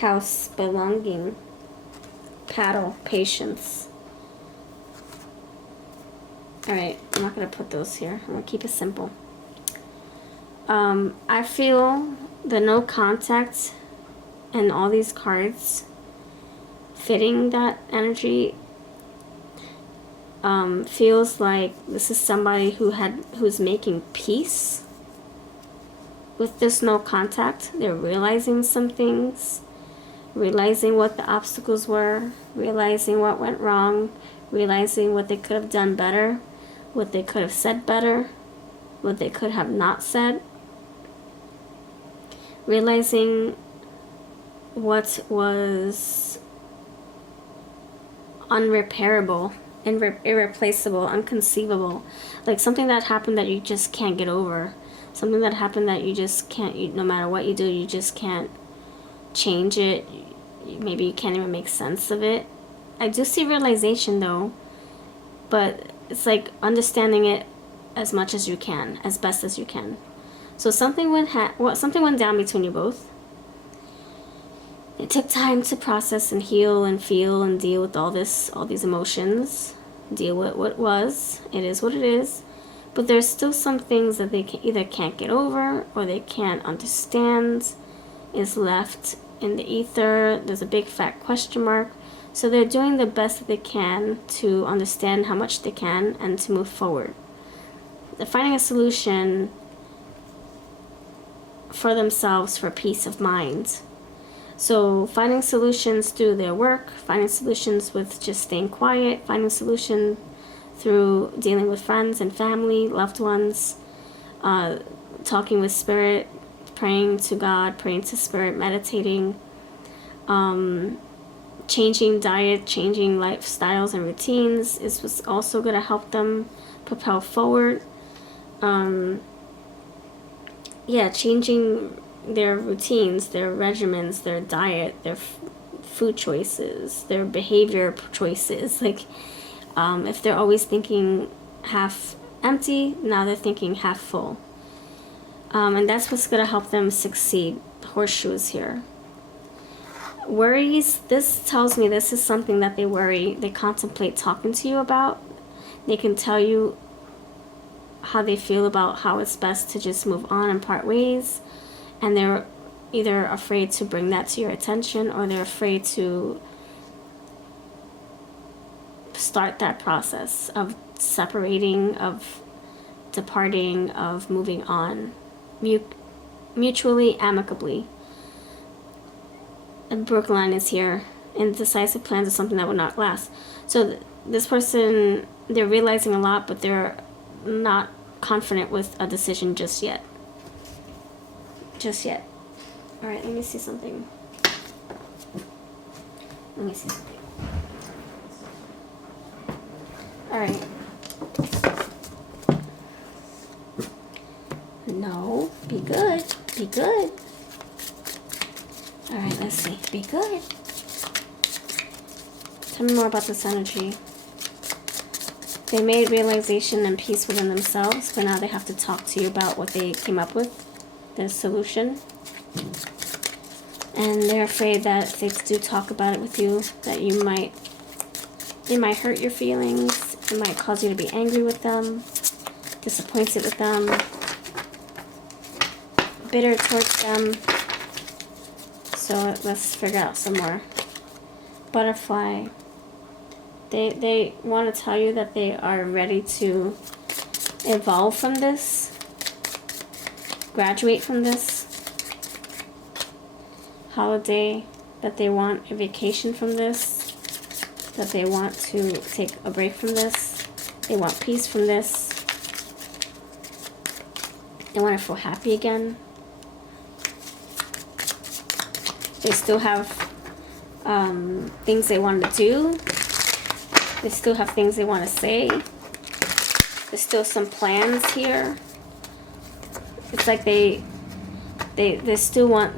House, belonging. Paddle, patience. Alright, I'm not going to put those here. I'm going to keep it simple. I feel the no contact and all these cards fitting that energy. Feels like this is somebody who's making peace with this no contact. They're realizing some things, realizing what the obstacles were, realizing what went wrong, realizing what they could have done better, what they could have said better, what they could have not said, realizing what was unrepairable, irreplaceable, unconceivable, like something that happened that you just can't get over, something that happened that you just can't, no matter what you do, you just can't change it. Maybe you can't even make sense of it. I do see realization though, but it's like understanding it as much as you can, as best as you can. So something went down between you both. It took time to process and heal and feel and deal with all these emotions. Deal with what was. It is what it is. But there's still some things that they either can't get over or they can't understand. Is left in the ether. There's a big fat question mark. So they're doing the best that they can to understand how much they can and to move forward. They're finding a solution for themselves for peace of mind. So finding solutions through their work, finding solutions with just staying quiet, finding solution through dealing with friends and family, loved ones, talking with spirit, praying to God, praying to spirit, meditating, changing diet, changing lifestyles and routines is what's also going to help them propel forward. Changing their routines, their regimens, their diet, their food choices, their behavior choices. Like, if they're always thinking half empty, now they're thinking half full. And that's what's going to help them succeed. Horseshoes here. Worries, this tells me this is something that they contemplate talking to you about. They can tell you how they feel about how it's best to just move on and part ways. And they're either afraid to bring that to your attention or they're afraid to start that process of separating, of departing, of moving on mutually, amicably. And broken line is here. Indecisive plans is something that will not last. So this person, they're realizing a lot, but they're not confident with a decision just yet. Just yet. Alright, let me see something. Let me see something. Alright. No, be good. Be good. Alright, let's see. Be good. Tell me more about this energy. They made realization and peace within themselves, but now they have to talk to you about what they came up with, their solution. And they're afraid that if they do talk about it with you, that it might hurt your feelings. It might cause you to be angry with them, disappointed with them, bitter towards them. So let's figure out some more. Butterfly. They want to tell you that they are ready to evolve from this, graduate from this. Holiday, that they want a vacation from this, that they want to take a break from this, they want peace from this, they want to feel happy again. They still have things they want to do. They still have things they want to say. There's still some plans here. It's like they still want,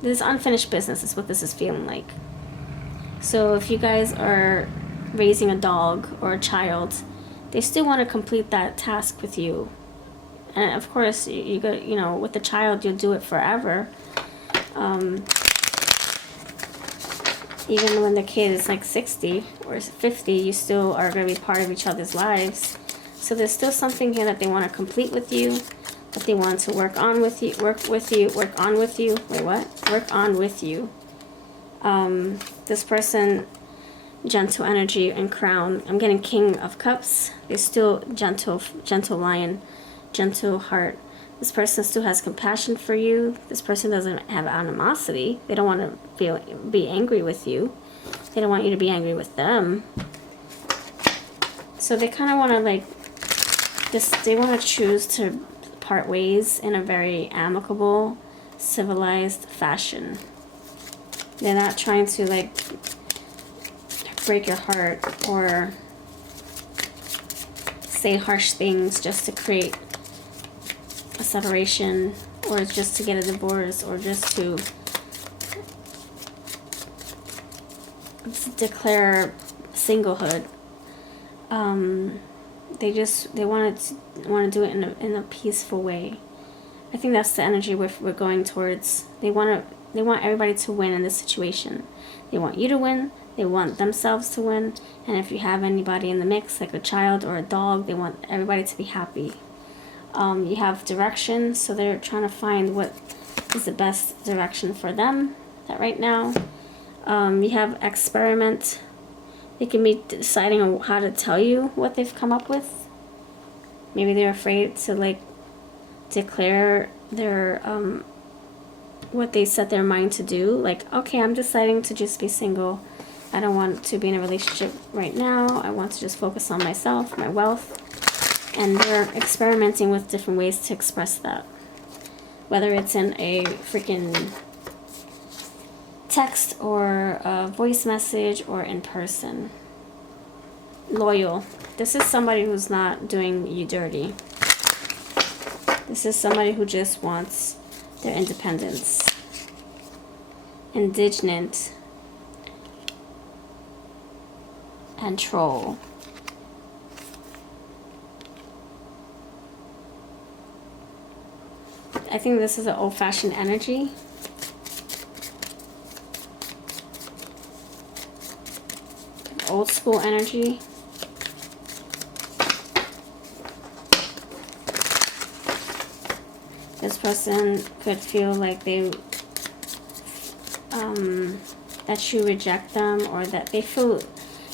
this unfinished business is what this is feeling like. So if you guys are raising a dog or a child, they still want to complete that task with you. And of course, you got, you know, with the child, you'll do it forever. Even when the kid is like 60 or 50, you still are going to be part of each other's lives. So there's still something here that they want to complete with you, that they want to work on with you, work on with you. Wait, what? Work on with you. This person, gentle energy and crown. I'm getting King of Cups. They're still gentle lion, gentle heart. This person still has compassion for you. This person doesn't have animosity. They don't want to be angry with you. They don't want you to be angry with them. So they kind of want to like, they want to choose to part ways in a very amicable, civilized fashion. They're not trying to like break your heart or say harsh things just to create a separation, or just to get a divorce, or just to declare singlehood. They want to do it in a peaceful way. I think that's the energy we're going towards. They want everybody to win in this situation. They want you to win. They want themselves to win. And if you have anybody in the mix, like a child or a dog, they want everybody to be happy. You have direction, so they're trying to find what is the best direction for them right now. You have experiment. They can be deciding on how to tell you what they've come up with. Maybe they're afraid to like declare their what they set their mind to do. Like, okay, I'm deciding to just be single. I don't want to be in a relationship right now. I want to just focus on myself, my wealth. And they're experimenting with different ways to express that. Whether it's in a freaking text or a voice message or in person. Loyal. This is somebody who's not doing you dirty. This is somebody who just wants their independence. Indignant. And troll. I think this is an old-fashioned energy. Old school energy. This person could feel like that you reject them, or that they feel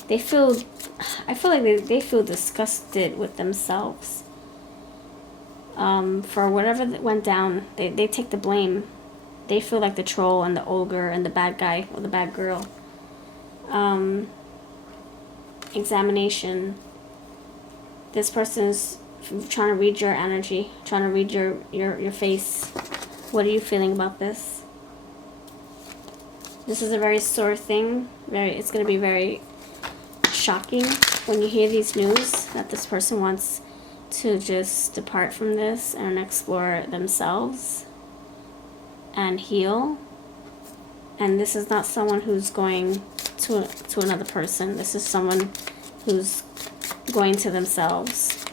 I feel like they feel disgusted with themselves. For whatever that went down, they take the blame. They feel like the troll and the ogre and the bad guy or the bad girl. examination. This person is trying to read your energy, trying to read your face. What are you feeling about this? This is a very sore thing. It's going to be very shocking when you hear these news that this person wants to just depart from this and explore themselves and heal. And this is not someone who's going to another person. This is someone who's going to themselves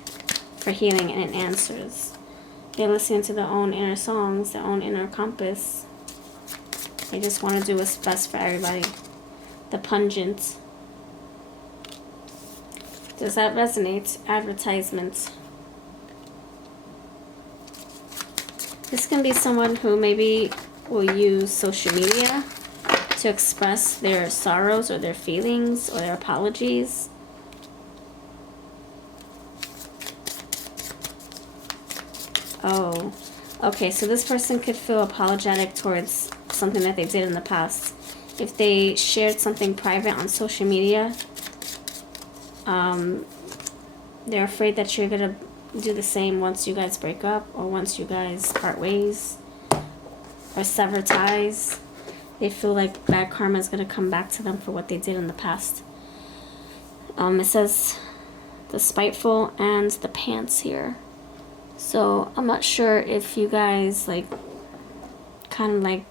for healing and answers. They're listening to their own inner songs, their own inner compass. They just want to do what's best for everybody. The pungent. Does that resonate? Advertisement. This can be someone who maybe will use social media to express their sorrows or their feelings or their apologies. Oh, okay, so this person could feel apologetic towards something that they did in the past. If they shared something private on social media, they're afraid that you're going to do the same once you guys break up or once you guys part ways or sever ties. They feel like bad karma is going to come back to them for what they did in the past. It says the spiteful and the pants here. So I'm not sure if you guys like kind of like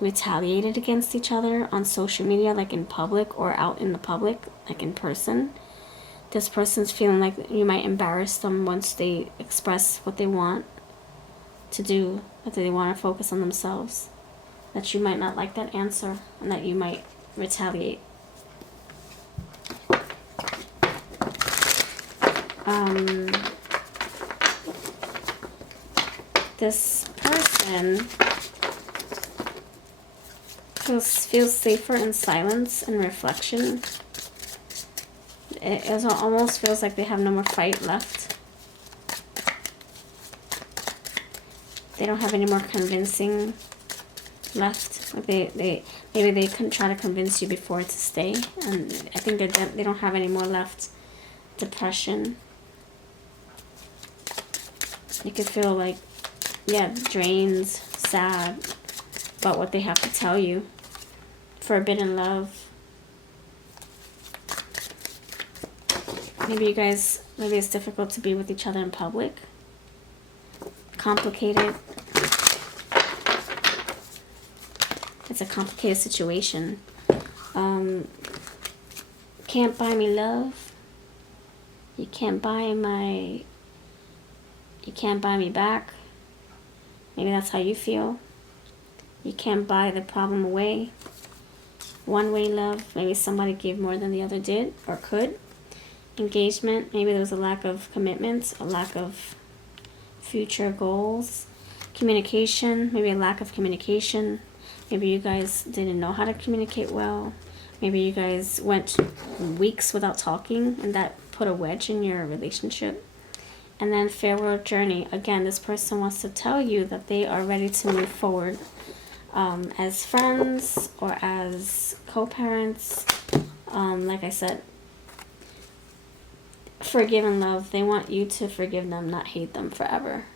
retaliated against each other on social media, like in public or out in the public, like in person. This person's feeling like you might embarrass them once they express what they want to do, that they want to focus on themselves. That you might not like that answer and that you might retaliate. This person feels safer in silence and reflection. It almost feels like they have no more fight left. They don't have any more convincing left. Like maybe they couldn't try to convince you before to stay, and I think they don't have any more left. Depression. You could feel like, yeah, drained, sad about what they have to tell you. Forbidden love. Maybe it's difficult to be with each other in public. Complicated. It's a complicated situation. Can't buy me love. You can't buy me back. Maybe that's how you feel. You can't buy the problem away. One-way love. Maybe somebody gave more than the other did or could. Engagement. Maybe there was a lack of commitment, a lack of future goals. Communication. Maybe a lack of communication. Maybe you guys didn't know how to communicate well. Maybe you guys went weeks without talking and that put a wedge in your relationship. And then farewell journey. Again, this person wants to tell you that they are ready to move forward as friends or as co-parents. Like I said, forgive and love. They want you to forgive them, not hate them forever.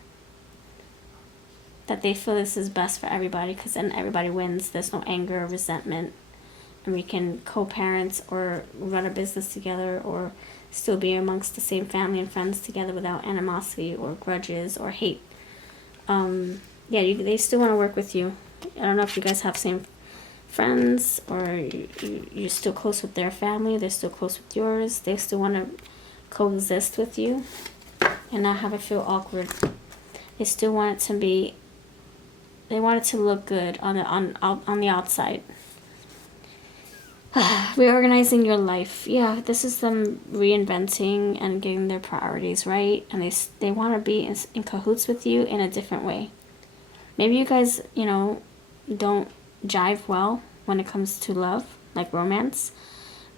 That they feel this is best for everybody because then everybody wins. There's no anger or resentment. And we can co-parent or run a business together or still be amongst the same family and friends together without animosity or grudges or hate. They still want to work with you. I don't know if you guys have same friends or you're still close with their family. They're still close with yours. They still want to coexist with you and not have it feel awkward. They still want it to be. They want it to look good on the outside. Reorganizing your life. Yeah, this is them reinventing and getting their priorities right. And they want to be in cahoots with you in a different way. Maybe you guys, don't jive well when it comes to love, like romance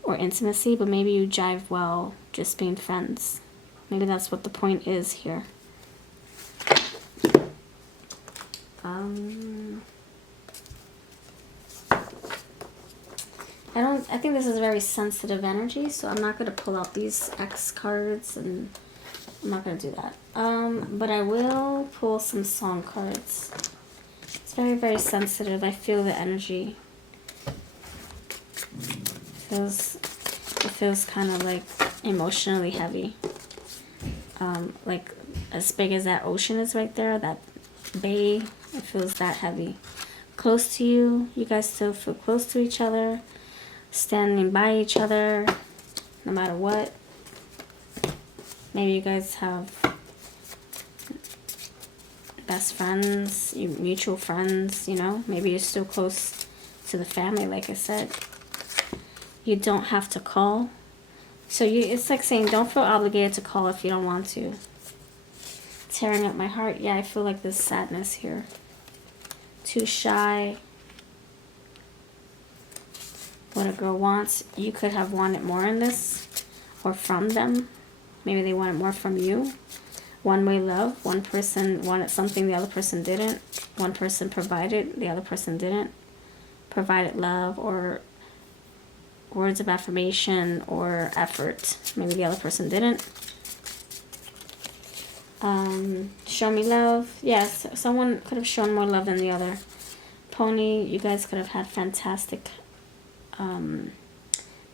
or intimacy. But maybe you jive well just being friends. Maybe that's what the point is here. I think this is very sensitive energy, so I'm not going to pull out these X cards, and I'm not going to do that. But I will pull some song cards. It's very, very sensitive. I feel the energy. It feels kind of like emotionally heavy. Like as big as that ocean is right there, that bay, it feels that heavy. Close to you. You guys still feel close to each other. Standing by each other, no matter what. Maybe you guys have best friends, mutual friends, you know. Maybe you're still close to the family, like I said. You don't have to call. So it's like saying don't feel obligated to call if you don't want to. Tearing up my heart. Yeah, I feel like there's sadness here. Too shy. What a girl wants. You could have wanted more in this, or from them. Maybe they wanted more from you. One-way love. One person wanted something the other person didn't. One person provided, the other person didn't. Provided love or words of affirmation or effort. Maybe the other person didn't. Show me love. Yes, someone could have shown more love than the other. Pony, you guys could have had fantastic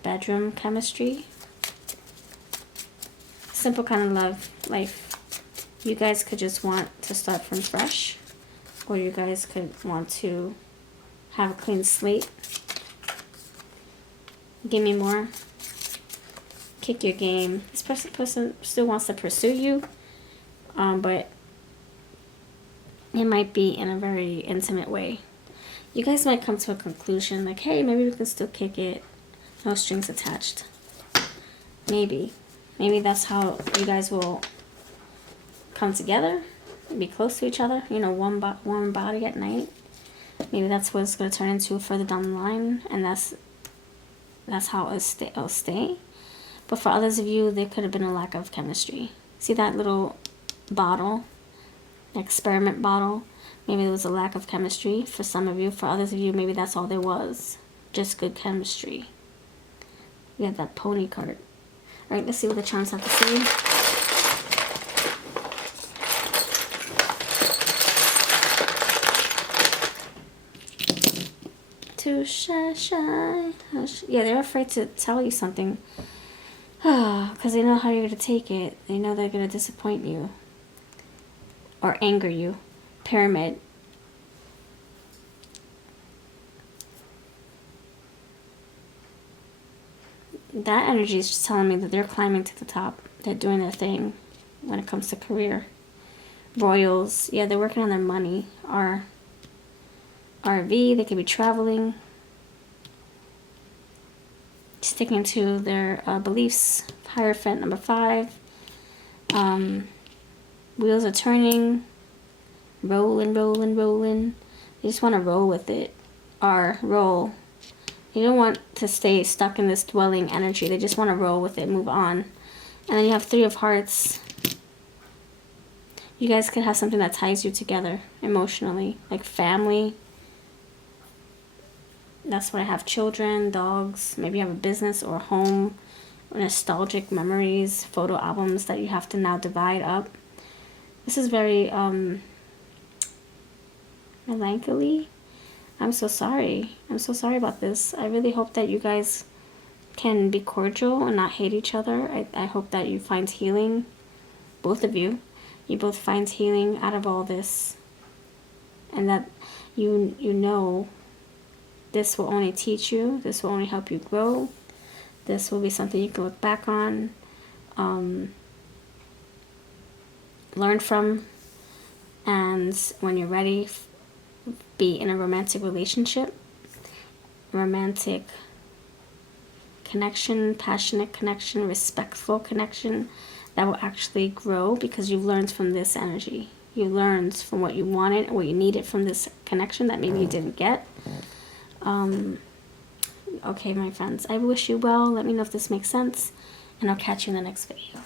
bedroom chemistry. Simple kind of love life. You guys could just want to start from fresh, or you guys could want to have a clean slate. Give me more. Kick your game. This person still wants to pursue you, but it might be in a very intimate way. You guys might come to a conclusion like, hey, maybe we can still kick it. No strings attached. Maybe. Maybe that's how you guys will come together. Be close to each other. You know, warm body at night. Maybe that's what it's going to turn into further down the line. And that's how it'll stay. But for others of you, there could have been a lack of chemistry. See that little bottle? Experiment bottle? Maybe there was a lack of chemistry for some of you. For others of you, maybe that's all there was. Just good chemistry. We have that pony card. Alright, let's see what the charms have to say. Too shy. Yeah, they're afraid to tell you something. Because they know how you're going to take it. They know they're going to disappoint you. Or anger you. Pyramid. That energy is just telling me that they're climbing to the top. They're doing their thing when it comes to career. Royals. Yeah, they're working on their money. RV. They could be traveling. Sticking to their beliefs. Hierophant number 5. Wheels are turning. Rolling. They just want to roll with it. Roll. You don't want to stay stuck in this dwelling energy. They just want to roll with it, move on. And then you have 3 of Hearts. You guys could have something that ties you together emotionally, like family. That's what I have. Children, dogs. Maybe you have a business or a home. Nostalgic memories, photo albums that you have to now divide up. This is very melancholy. I'm so sorry. I'm so sorry about this. I really hope that you guys can be cordial and not hate each other. I hope that you find healing. Both of you. You both find healing out of all this. And that you know this will only teach you. This will only help you grow. This will be something you can look back on. Learn from. And when you're ready, be in a romantic relationship, romantic connection, passionate connection, respectful connection that will actually grow because you've learned from this energy. You learned from what you wanted, what you needed from this connection that maybe you didn't get. Okay, my friends, I wish you well. Let me know if this makes sense, and I'll catch you in the next video.